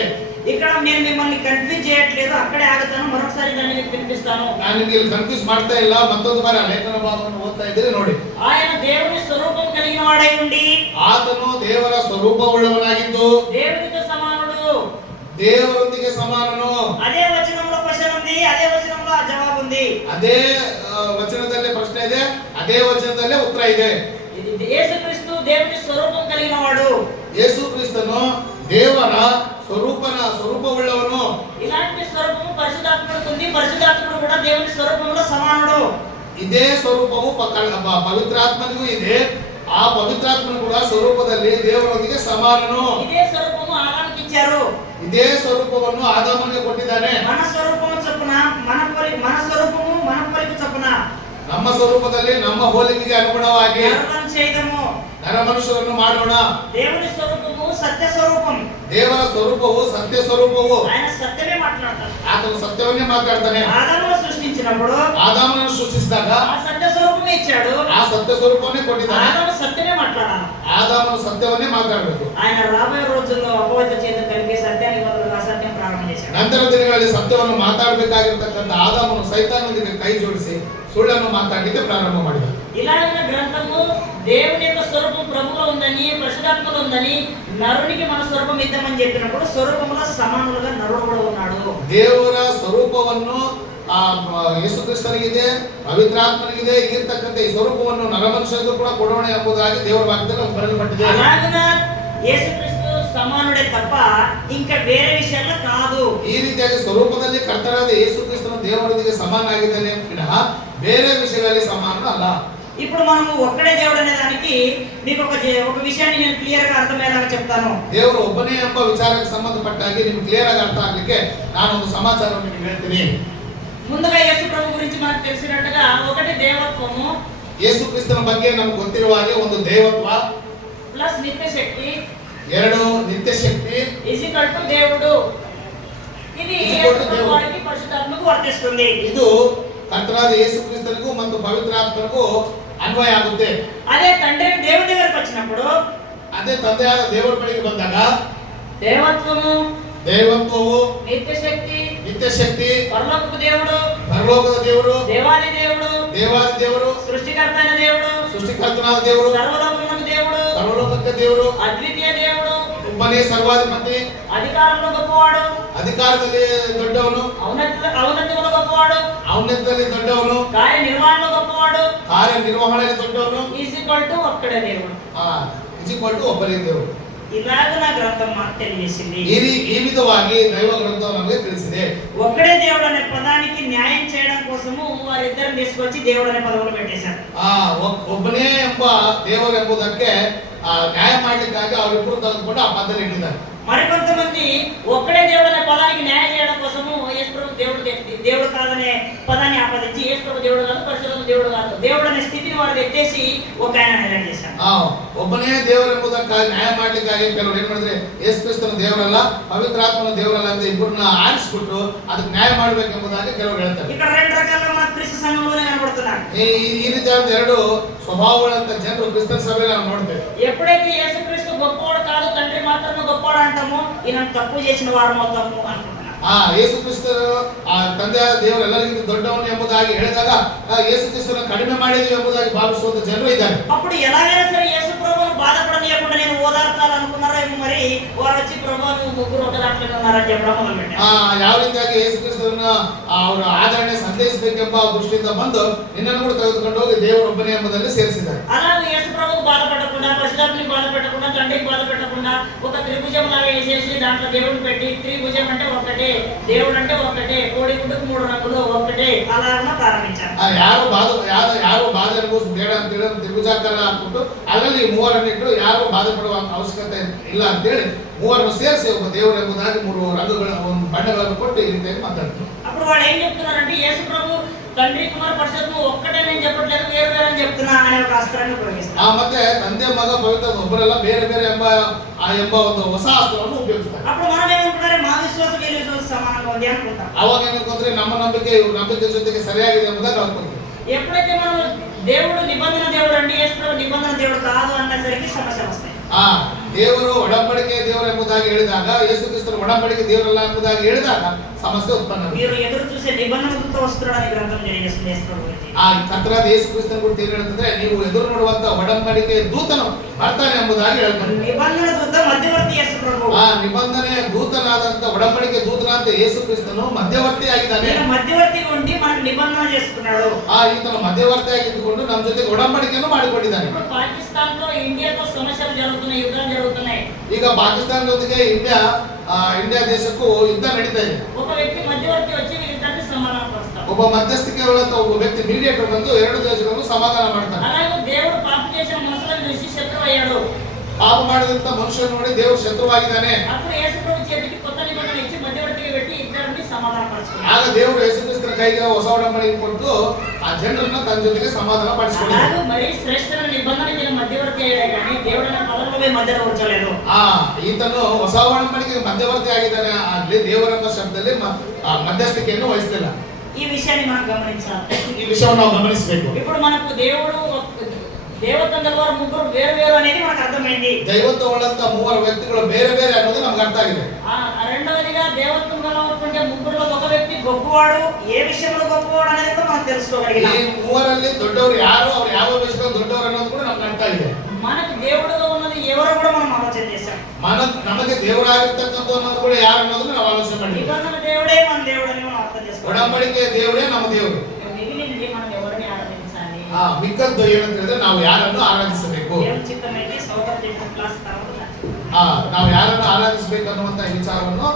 ఇక్కడ నేను మిమ్మల్ని కన్ఫ్యూజ్ చేయట్లేదు, అక్కడే ఆగుతాను. మరొకసారి దాన్ని మీకు వినిపిస్తాను. ನಾನು ನಿಮಗೆ ಇಲ್ಲಿ ಕನ್ಫ್ಯೂಸ್ ಮಾಡ್ತಾ ಇಲ್ಲ. ಮತ್ತೊಂದು ಬಾರಿ ಆ ಲೇಖನ ಭಾಗವನ್ನು ಓದ್ತಾ ಇದ್ದೀರಿ ನೋಡಿ. ఆయన దేవుని స్వరూపం కలిగిన వాడై ఉండి ಆತನು ದೇವರ ಸ್ವರೂಪವುಳ್ಳವನಾಗಿದ್ದು దేవునితో సమానుడు. ದೇವರೊಂದಿಗೆ ಸಮಾನನು. అదే వచనంలో క్వశ్చన్ ఉంది, అదే వచనంలో ఆ జవాబు ఉంది. ಅದೇ ವಚನದಲ್ಲೇ ಪ್ರಶ್ನೆ ಇದೆ, ಅದೇ ವಚನದಲ್ಲೇ ಉತ್ತರ ಇದೆ. ఇది యేసుక్రీస్తు దేవుని స్వరూపం కలిగిన వాడు. ಯೇಸು ಕ್ರಿಸ್ತನು ದೇವರ ಸ್ವರೂಪವುಳ್ಳವನು. ఇలాంటి స్వరూపము పరిశుద్ధాత్ముడికి ఉంది. పరిశుద్ధాత్ముడు కూడా దేవుని స్వరూపంలో సమానుడు. ಇದೇ ಸ್ವರೂಪವು ಪವಿತ್ರಾತ್ಮನಿಗೂ ಇದೆ. ಆ ಪವಿತ್ರಾತ್ಮನು ಕೂಡ ಸ್ವರೂಪದಲ್ಲಿ ದೇವರೊಂದಿಗೆ ಸಮಾನನು. ఇదే స్వరూపము ఆదాముకి ఇచ్చారు. ಇದೇ ಸ್ವರೂಪವನ್ನು ಆದಾಮನಿಗೆ ಕೊಟ್ಟಿದ್ದಾನೆ. మన స్వరూపము చొప్పున మన స్వరూపము మన పోలిక చొప్పున ನಮ್ಮ ಸ್ವರೂಪದಲ್ಲಿ ನಮ್ಮ ಹೋಲಿಕೆಗೆ ಅನುಗುಣವಾಗಿ నరులను చేయదము. ನರ ಮನುಷ್ಯರನ್ನು ಮಾಡೋಣ. దేవుని స్వరూపము సత్య స్వరూపం. ದೇವರ ಸ್ವರೂಪವು ಸತ್ಯ ಸ್ವರೂಪವು. ఆయన సత్యమే మాట్లాడతాడు. ಆತನು ಸತ್ಯವನ್ನೇ ಮಾತಾಡ್ತಾನೆ. ఆదామును సృష్టించినప్పుడు ಆದಾಮನನ್ನು ಸೃಷ್ಟಿಸಿದಾಗ ఆ సత్య స్వరూపమే ఇచ్చాడు. ಆ ಸತ್ಯ ಸ್ವರೂಪವನ್ನೇ ಕೊಟ್ಟಿದ್ದಾನೆ. ఆదాము సత్యమే మాట్లాడాలి. ಆದಾಮನು ಸತ್ಯವನ್ನೇ ಮಾತಾಡಬೇಕು. ఆయన రాబోయే రోజుల్లో అపవిత్ర చేత కలిపి సత్యానికి బదులుగా అసత్యం ప్రారంభం చేశాడు. ನಂತರ ದಿನಗಳಲ್ಲಿ ಸತ್ಯವನ್ನು ಮಾತಾಡಬೇಕಾಗಿರತಕ್ಕಂಥ ಆದಾಮನು ಸೈತಾನನೊಂದಿಗೆ ಕೈ ಜೋಡಿಸಿ ಸುಳ್ಳನ್ನು ಮಾತಾಡಲಿಕ್ಕೆ ಪ್ರಾರಂಭ ಮಾಡಿದ. ఇలాంటి గ్రంథము దేవుని యొక్క స్వరూపం ప్రభువులో ఉందని, పరిశుద్ధాత్మలో ఉందని, నరునికి మన స్వరూపం ఇద్దామని చెప్పినప్పుడు స్వరూపంలో సమానులుగా నరుడు కూడా ఉన్నాడు. ದೇವರ ಸ್ವರೂಪವನ್ನು ಯೇಸು ಕ್ರಿಸ್ತನಿಗಿದೆ, ಪವಿತ್ರಾತ್ಮನಿಗಿದೆ. ಇರತಕ್ಕಂಥ ಈ ಸ್ವರೂಪವನ್ನು ನರಮನುಷ್ಯರಿಗೂ ಕೂಡ ಕೊಡೋಣ ಎಂಬುದಾಗಿ ದೇವರ ವಾಕ್ಯದಲ್ಲಿ ಬರೆಯಲ್ಪಟ್ಟಿದೆ. అలాగన యేసుక్రీస్తు సమానుడే తప్ప ఇంకా వేరే విషయాల్లో కాదు. ಈ ರೀತಿಯಾಗಿ ಸ್ವರೂಪದಲ್ಲಿ ಕರ್ತನಾದ ಯೇಸು ಕ್ರಿಸ್ತನು ದೇವರೊಂದಿಗೆ ಸಮಾನಾಗಿದ್ದಾನೆ ವಿನಃ ಬೇರೆ ವಿಷಯಗಳಲ್ಲಿ ಸಮಾನ ಅಲ್ಲ. ఇప్పుడు మనము ఒక్కడే దేవుడు అనే దానికి మీకు ఒక విషయాన్ని నేను క్లియర్ గా అర్థమయ్యేలాగా చెప్తాను. ದೇವರು ಒಬ್ಬನೇ ಎಂಬ ವಿಚಾರಕ್ಕೆ ಸಂಬಂಧಪಟ್ಟಾಗಿ ನಿಮ್ಗೆ ಕ್ಲಿಯರ್ ಆಗಿ ಅರ್ಥ ಆಗ್ಲಿಕ್ಕೆ ನಾನು ಒಂದು ಸಮಾಚಾರವನ್ನು ನಿಮಗೆ ಹೇಳ್ತೀನಿ. ముందుగా యేసు ప్రభు గురించి మనకు తెలిసినట్టుగా ఒకటి దేవత్వము, ಯೇಸು ಕ್ರಿಸ್ತನ ಬಗ್ಗೆ ನಮ್ಗೆ ಗೊತ್ತಿರುವ ಹಾಗೆ ಒಂದು ದೇವತ್ವ ప్లస్ నిత్య శక్తి, ಎರಡು ನಿತ್ಯ ಶಕ್ತಿ ఈక్వల్ టు దేవుడు. ఇది యేసు ప్రభువుకి పరిశుద్ధాత్మకు వర్తిస్తుంది. ಇದು ಕರ್ತನಾದ ಯೇಸು ಕ್ರಿಸ್ತನಿಗೂ ಮತ್ತು ಪವಿತ್ರಾತ್ಮನಿಗೂ ಅನ್ವಯ ಆಗುತ್ತೆ. అదే తండ్రి దేవుని దగ్గరికి వచ్చినప్పుడు, ಅದೇ ತಂದೆಯಾದ ದೇವರ ಬಳಿಗೆ ಬಂದಾಗ దేవత్వము, ದೇವತ್ವವು, నిత్య శక్తి, ನಿತ್ಯ ಶಕ್ತಿ, పరలోకపు దేవుడు, ಪರಲೋಕದ ದೇವರು, దేవాది దేవుడు, ದೇವಾದಿ ದೇವರು, సృష్టికర్త అయిన దేవుడు, ಸೃಷ್ಟಿಕರ್ತನಾದ ದೇವರು, సర్వలోకమునకు దేవుడు, ಸರ್ವಲೋಕಕ್ಕೆ ದೇವರು, అద్వితీయ దేవుడు, ಒಬ್ಬನೇ ಸರ್ವಾಧಿಪತಿ, అధికారంలో గొప్పవాడు, ಅಧಿಕಾರದಲ್ಲಿ ದೊಡ್ಡವನು, ఔన్నత్యంలో గొప్పవాడు, ಔನ್ನತ್ಯದಲ್ಲಿ ದೊಡ್ಡವನು, కార్యనిర్వహణలో గొప్పవాడు, ಕಾರ್ಯನಿರ್ವಹಣೆಯಲ್ಲಿ ದೊಡ್ಡವನು, ఈక్వల్ టు ఒక్కడే దేవుడు. ಇಜಿಕ್ವಲ್ಟು ಒಬ್ಬನೇ ದೇವರು. ఇలాగ నా గ్రంథం మాకు తెలియజేసింది. ಈ ವಿಧವಾಗಿ ದೈವ ಗ್ರಂಥ ನಮಗೆ ತಿಳಿಸಿದೆ. ఒక్కడే దేవుడు అనే పదానికి న్యాయం చేయడం కోసం కోసము వారిద్దరిని తీసుకొచ్చి దేవుడు అనే పదవులు పెట్టేశారు. ಒಬ್ಬನೇ ಎಂಬ ದೇವರು ಎಂಬುದಕ್ಕೆ ನ್ಯಾಯ ಮಾಡ್ಲಿಕ್ಕಾಗಿ ಅವರಿಬ್ಬರು ತೆಗೆದುಕೊಂಡು ಆ ಪದದಲ್ಲಿ ಇಟ್ಟಿದ್ದಾರೆ. మరికొంతమంది ఒక్కడే దేవుడు అనే పదానికి న్యాయం చేయడం కోసము యేసు ప్రభు దేవుడు కాదనే పదాన్ని ఆపాదించి యేసు ప్రభు దేవుడు కాదు, పరిశుద్ధ దేవుడు కాదు, దేవుడు అనే స్థితిని వారు ఎత్తేసి ఒక ఆయన హైలైట్ చేశారు. ಒಬ್ಬನೇ ದೇವರು ಎಂಬುದಕ್ಕಾಗಿ ನ್ಯಾಯ ಮಾಡ್ಲಿಕ್ಕಾಗಿ ಕೆಲವರು ಏನ್ ಮಾಡಿದ್ರೆ ಯೇಸು ಕ್ರಿಸ್ತನ ದೇವರಲ್ಲ, ಪವಿತ್ರಾತ್ಮನ ದೇವರಲ್ಲ ಅಂತ ಇಬ್ಬರನ್ನ ಆರಿಸ್ಬಿಟ್ಟು ಅದಕ್ಕೆ ನ್ಯಾಯ ಮಾಡ್ಬೇಕೆಂಬುದಾಗಿ ಕೆಲವರು ಹೇಳ್ತಾರೆ. ఇక్కడ రెండు రకాల మన క్రీస్తు సంఘంలోనే కనబడుతున్నారు. ಈ ರೀತಿಯಾದ ಎರಡು ಸ್ವಭಾವಗಳಂತ ಜನರು ಕ್ರಿಸ್ತನ ಸಭೆಯಲ್ಲಿ ನಾವು ನೋಡ್ತೇವೆ. ఎప్పుడైతే యేసు క్రీస్తు గొప్పవాడు కాదు, తండ్రి మాత్రమే గొప్పవాడు అంటామో ఈయన తప్పు చేసిన వారు మొత్తము అనుకుంటున్నారు. ಯೇಸು ಕ್ರಿಸ್ತರು ತಂದೆಯ ದೇವರು ಎಲ್ಲರಿಗಿಂತ ದೊಡ್ಡವನು ಎಂಬುದಾಗಿ ಹೇಳಿದಾಗ ಯೇಸು ಕ್ರಿಸ್ತನ ಕಡಿಮೆ ಮಾಡಿದ್ವಿ ಎಂಬುದಾಗಿ ಭಾವಿಸುವಂತ ಜನರು ಇದ್ದಾರೆ. అప్పుడు ఎలాగైనా సరే యేసు ప్రభువును బాధపడనీయకుండా నేను ఓదార్చాలనుకున్నారో ఏమో, మరి వారు వచ్చి ప్రభువు నువ్వు ముగ్గురు ఒక దాంట్లోనే ఉన్నారని చెప్పడం మొదలుపెట్టారు. ಯಾವ ರೀತಿಯಾಗಿ ಯೇಸು ಕ್ರಿಸ್ತರನ್ನ ಅವರ ಆದರಣೆ ಸಂದೇಶಬೇಕೆಂಬ ದೃಷ್ಟಿಯಿಂದ ಬಂದು ನಿನ್ನನ್ನು ಕೂಡ ತೆಗೆದುಕೊಂಡು ಹೋಗಿ ದೇವರೊಬ್ಬನೇ ಎಂಬುದರಲ್ಲಿ ಸೇರಿಸಿದ್ದಾರೆ. అలాగే యేసు ప్రభువుకు బాధపడకుండా, పరిశుద్ధాత్మనికి బాధపెట్టకుండా, తండ్రికి బాధపెట్టకుండా ఒక త్రిభుజం లాగా వేసేసి దాంట్లో దేవుడిని పెట్టి, త్రిభుజం అంటే ఒకటే, దేవుడు అంటే ఒకటే, కోడి గుడ్డుకు 3 రంగులు ఒకటే, అలా ప్రారంభించారు. ಯಾರು ಬಾಧೆ ಅನುಭವಿಸ್ ಬೇಡ ಅಂತ ಹೇಳಿ ತ್ರಿಭುಜಾಕಾರ ಹಾಕ್ಬಿಟ್ಟು ಅದರಲ್ಲಿ ಮೂವರನ್ನಿಟ್ಟು ಯಾರು ಬಾಧೆ ಪಡುವ ಅವಶ್ಯಕತೆ ಇಲ್ಲ ಅಂತ ಹೇಳಿ ಮೂವರನ್ನು ಸೇರಿಸಿ ಒಬ್ಬ ದೇವರು ಎಂಬುದಾಗಿ 3 ರಂಗುಗಳ ಬಣ್ಣಗಳನ್ನು ಕೊಟ್ಟು ಈ ರೀತಿಯಾಗಿ ಮಾತಾಡ್ತಾರೆ. అప్పుడు వాళ్ళు ఏం చెప్తున్నారంటే యేసు ప్రభు తండ్రి కుమార పరిశుద్ధ ఒక్కటే నేను చెప్పట్లేదు, వేరు వేరు అని చెప్తున్నా అనే ఒక అస్త్రాన్ని ఉపయోగిస్తారు. ಮತ್ತೆ ತಂದೆ ಮಗ ಪವಿತ್ರ ಒಬ್ಬರೆಲ್ಲ ಬೇರೆ ಬೇರೆ ಎಂಬ ಒಂದು ಹೊಸ ಅಸ್ತ್ರವನ್ನು ಉಪಯೋಗಿಸ್ತಾರೆ. అప్పుడు మనం ఏమనుకుంటారు, మా విశ్వాసం వీరి విశ్వాసం సమానంగా ఉంది అనుకుంటాం. ಅವಾಗ ಏನಂತಂದ್ರೆ ನಮ್ಮ ನಂಬಿಕೆ ಇವ್ರ ನಂಬಿಕೆ ಜೊತೆಗೆ ಸರಿಯಾಗಿದೆ ಎಂಬುದಾಗಿ ಅನ್ಕೊಂತೀವಿ. ఎప్పుడైతే మనం దేవుడు నిబంధన దేవుడు అంటే యేసు ప్రభు నిబంధన దేవుడు కాదు అన్నసరికి సమస్యలు వస్తాయి. ದೇವರು ಒಡಂಬಡಿಕೆ ದೇವರು ಎಂಬುದಾಗಿ ಹೇಳಿದಾಗ, ಯೇಸು ಕ್ರಿಸ್ತನ ಒಡಂಬಡಿಕೆ ದೇವರಲ್ಲ ಎಂಬುದಾಗಿ ಹೇಳಿದಾಗ ಸಮಸ್ಯೆ ಉತ್ಪನ್ನ. మీరు ఎదురు చూసే నిబంధనతో వస్తున్నాడని గ్రంథం తెలియజేస్తుంది యేసు ప్రభు గురించి. ಕರ್ತನಾದ ಯೇಸು ಕ್ರಿಸ್ತನ ಗುరించి ಏನು ಹೇಳ್ತಂದ್ರೆ, ನೀವು ಎದುರು ನೋಡುವಂತ ಒಡಂಬಡಿಕೆ ದೂತನು ಬರ್ತಾನೆ ಎಂಬುದಾಗಿ ಹೇಳ್ತಾರೆ. నిబంధన దూత మధ్యవర్తి యేసు ప్రభు. ನಿಬಂಧನೆ ದೂತನಾದಂತ ಒಡಂಬಡಿಕೆ ದೂತನಾದಂತ ಯೇಸು ಕ್ರಿಸ್ತನು ಮಧ್ಯವರ್ತಿ ಆಗಿದ್ದಾನೆ. ఈయన మధ్యవర్తిగా ఉండి మనకు నిబంధన చేసుకున్నాడు. ಈತನ ಮಧ್ಯವರ್ತಿ ಆಗಿದ್ದುಕೊಂಡು ನಮ್ಮ ಜೊತೆಗೆ ಒಡಂಬಡಿಕೆಯನ್ನು ಮಾಡಿಕೊಂಡಿದ್ದಾನೆ. ఇప్పుడు పాకిస్తాన్ తో ఇండియాతో సమస్యలు జరుగుతున్నాయి, యుద్ధాలు జరుగుతున్నాయి. ಈಗ ಪಾಕಿಸ್ತಾನ ಜೊತೆಗೆ ಇಂಡಿಯಾ ದೇಶಕ್ಕೂ ಯುದ್ಧ ನಡೀತಾ ಇದೆ. ఒక వ్యక్తి మధ్యవర్తి వచ్చి వీరిద్దరిని సమాధానపరుస్తాడు. ಒಬ್ಬ ಮಧ್ಯಸ್ಥಿಕೆ ಒಬ್ಬ ವ್ಯಕ್ತಿ ಮೀಡಿಯೇಟರ್ ಬಂದು ಎರಡು ದೇಶಗಳನ್ನು ಸಮಾಧಾನ ಮಾಡ್ತಾನೆ. అలాగే దేవుడు పాపం చేసిన మనుషులను చూసి శత్రువు అయ్యాడు. ಪಾಪ ಮಾಡಿದಂತ ಮನುಷ್ಯನ ನೋಡಿ ದೇವರು ಶತ್ರುವಾಗಿದ್ದಾನೆ. అప్పుడు యేసు ప్రభు చేతికి కొత్త నిబంధన ఇచ్చి మధ్యవర్తిగా పెట్టి ఇద్దరిని సమాధానపరుచుకున్నాడు. ಆಗ ದೇವರು ಯೇಸು ಕ್ರಿಸ್ತನ ಕೈಗೆ ಹೊಸ ಒಡಂಬಡಿಕೆ ಕೊಟ್ಟು ಆ ಜನರನ್ನ ತನ್ನ ಜೊತೆಗೆ ಸಮಾಧಾನ ಪಡಿಸಿಕೊಂಡರು. అలాగే మరి శ్రేష్ఠమైన నిబంధన మీద మధ్యవర్తి అయ్యాడు, కానీ దేవుడిನ పదవిలో మధ్యలో ఉంచలేదు. ಈತನು ಹೊಸ ಒಡಂಬಡಿಕೆಗೆ ಮಧ್ಯವರ್ತಿ ಆಗಿದ್ದಾನೆ, ಆಗ್ಲಿ ದೇವರೆಂಬ ಶಬ್ದದಲ್ಲಿ ಮಧ್ಯಸ್ಥಿಕೆಯನ್ನು ವಹಿಸಲಿಲ್ಲ. ఈ విషయాన్ని మనం గమనించాలి. ಈ ವಿಷಯವನ್ನು ನಾವು ಗಮನಿಸಬೇಕು. ఇప్పుడు మనకు దేవుడు దేవతందల వారు ముగ్గురు వేరు వేరు అనేది మనకు అర్థమైంది. ದೈವತ್ವ ಉಳ್ಳಂತ ಮೂವರು ವ್ಯಕ್ತಿಗಳು ಬೇರೆ ಬೇರೆ ಅನ್ನೋದು ನಮ್ಗೆ ಅರ್ಥ ಆಗಿದೆ. రెండవదిగా దేవత్వం గలవటువంటి ముగ్గురులో ఒక వ్యక్తి గొప్పవాడు, ఏ విషయంలో గొప్పవాడు అనేది కూడా మనం తెలుసుకోగలిగాం. ಈ ಮೂವರಲ್ಲಿ ದೊಡ್ಡವರು ಯಾರು, ಅವ್ರು ಯಾವ ವಿಷಯದಲ್ಲಿ ದೊಡ್ಡವರು ಅನ್ನೋದು ಕೂಡ ನಮ್ಗೆ ಅರ್ಥ ಇದೆ. మనకు దేవుడుగా ఉన్నది ఎవరో కూడా మనం ఆలోచన చేశాం. ನಮಗೆ ದೇವರಾಗಿರ್ತಕ್ಕಂಥ ಅನ್ನೋದು ಕೂಡ ಯಾರು ಅನ್ನೋದನ್ನ ನಾವು ಆಲೋಚನೆ ಮಾಡಿದ್ವಿ. నిబంధన దేవుడే మన దేవుడు అని మనం అర్థం చేసుకోవాలి. ಒಡಂಬಡಿಕೆ ದೇವರೇ ನಮ್ಮ ದೇವರು. మిగిలింది మనం ఎవరిని ఆరాధించాలి. ಮಿಕ್ಕದ್ದು ಏನಂತ ಹೇಳಿದ್ರೆ ನಾವು ಯಾರನ್ನು ಆರಾಧಿಸಬೇಕು. దేవుని చిత్తమైతే సోదర చెప్పిన క్లాస్ తర్వాత ನಾವು ಯಾರನ್ನು ಆರಾಧಿಸಬೇಕು ಅನ್ನುವಂತ ವಿಚಾರವನ್ನು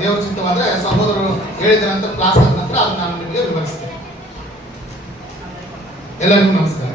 ದೇವರ ಚಿತ್ತವಾದ್ರೆ ಸಹೋದರರು ಹೇಳಿದ ನಂತರ ಕ್ಲಾಸ್ ಆದ ನಂತರ ಅದನ್ನ ನಾನು ನಿಮಗೆ ವಿವರಿಸ್ತೇನೆ. ಎಲ್ಲರಿಗೂ ನಮಸ್ಕಾರ.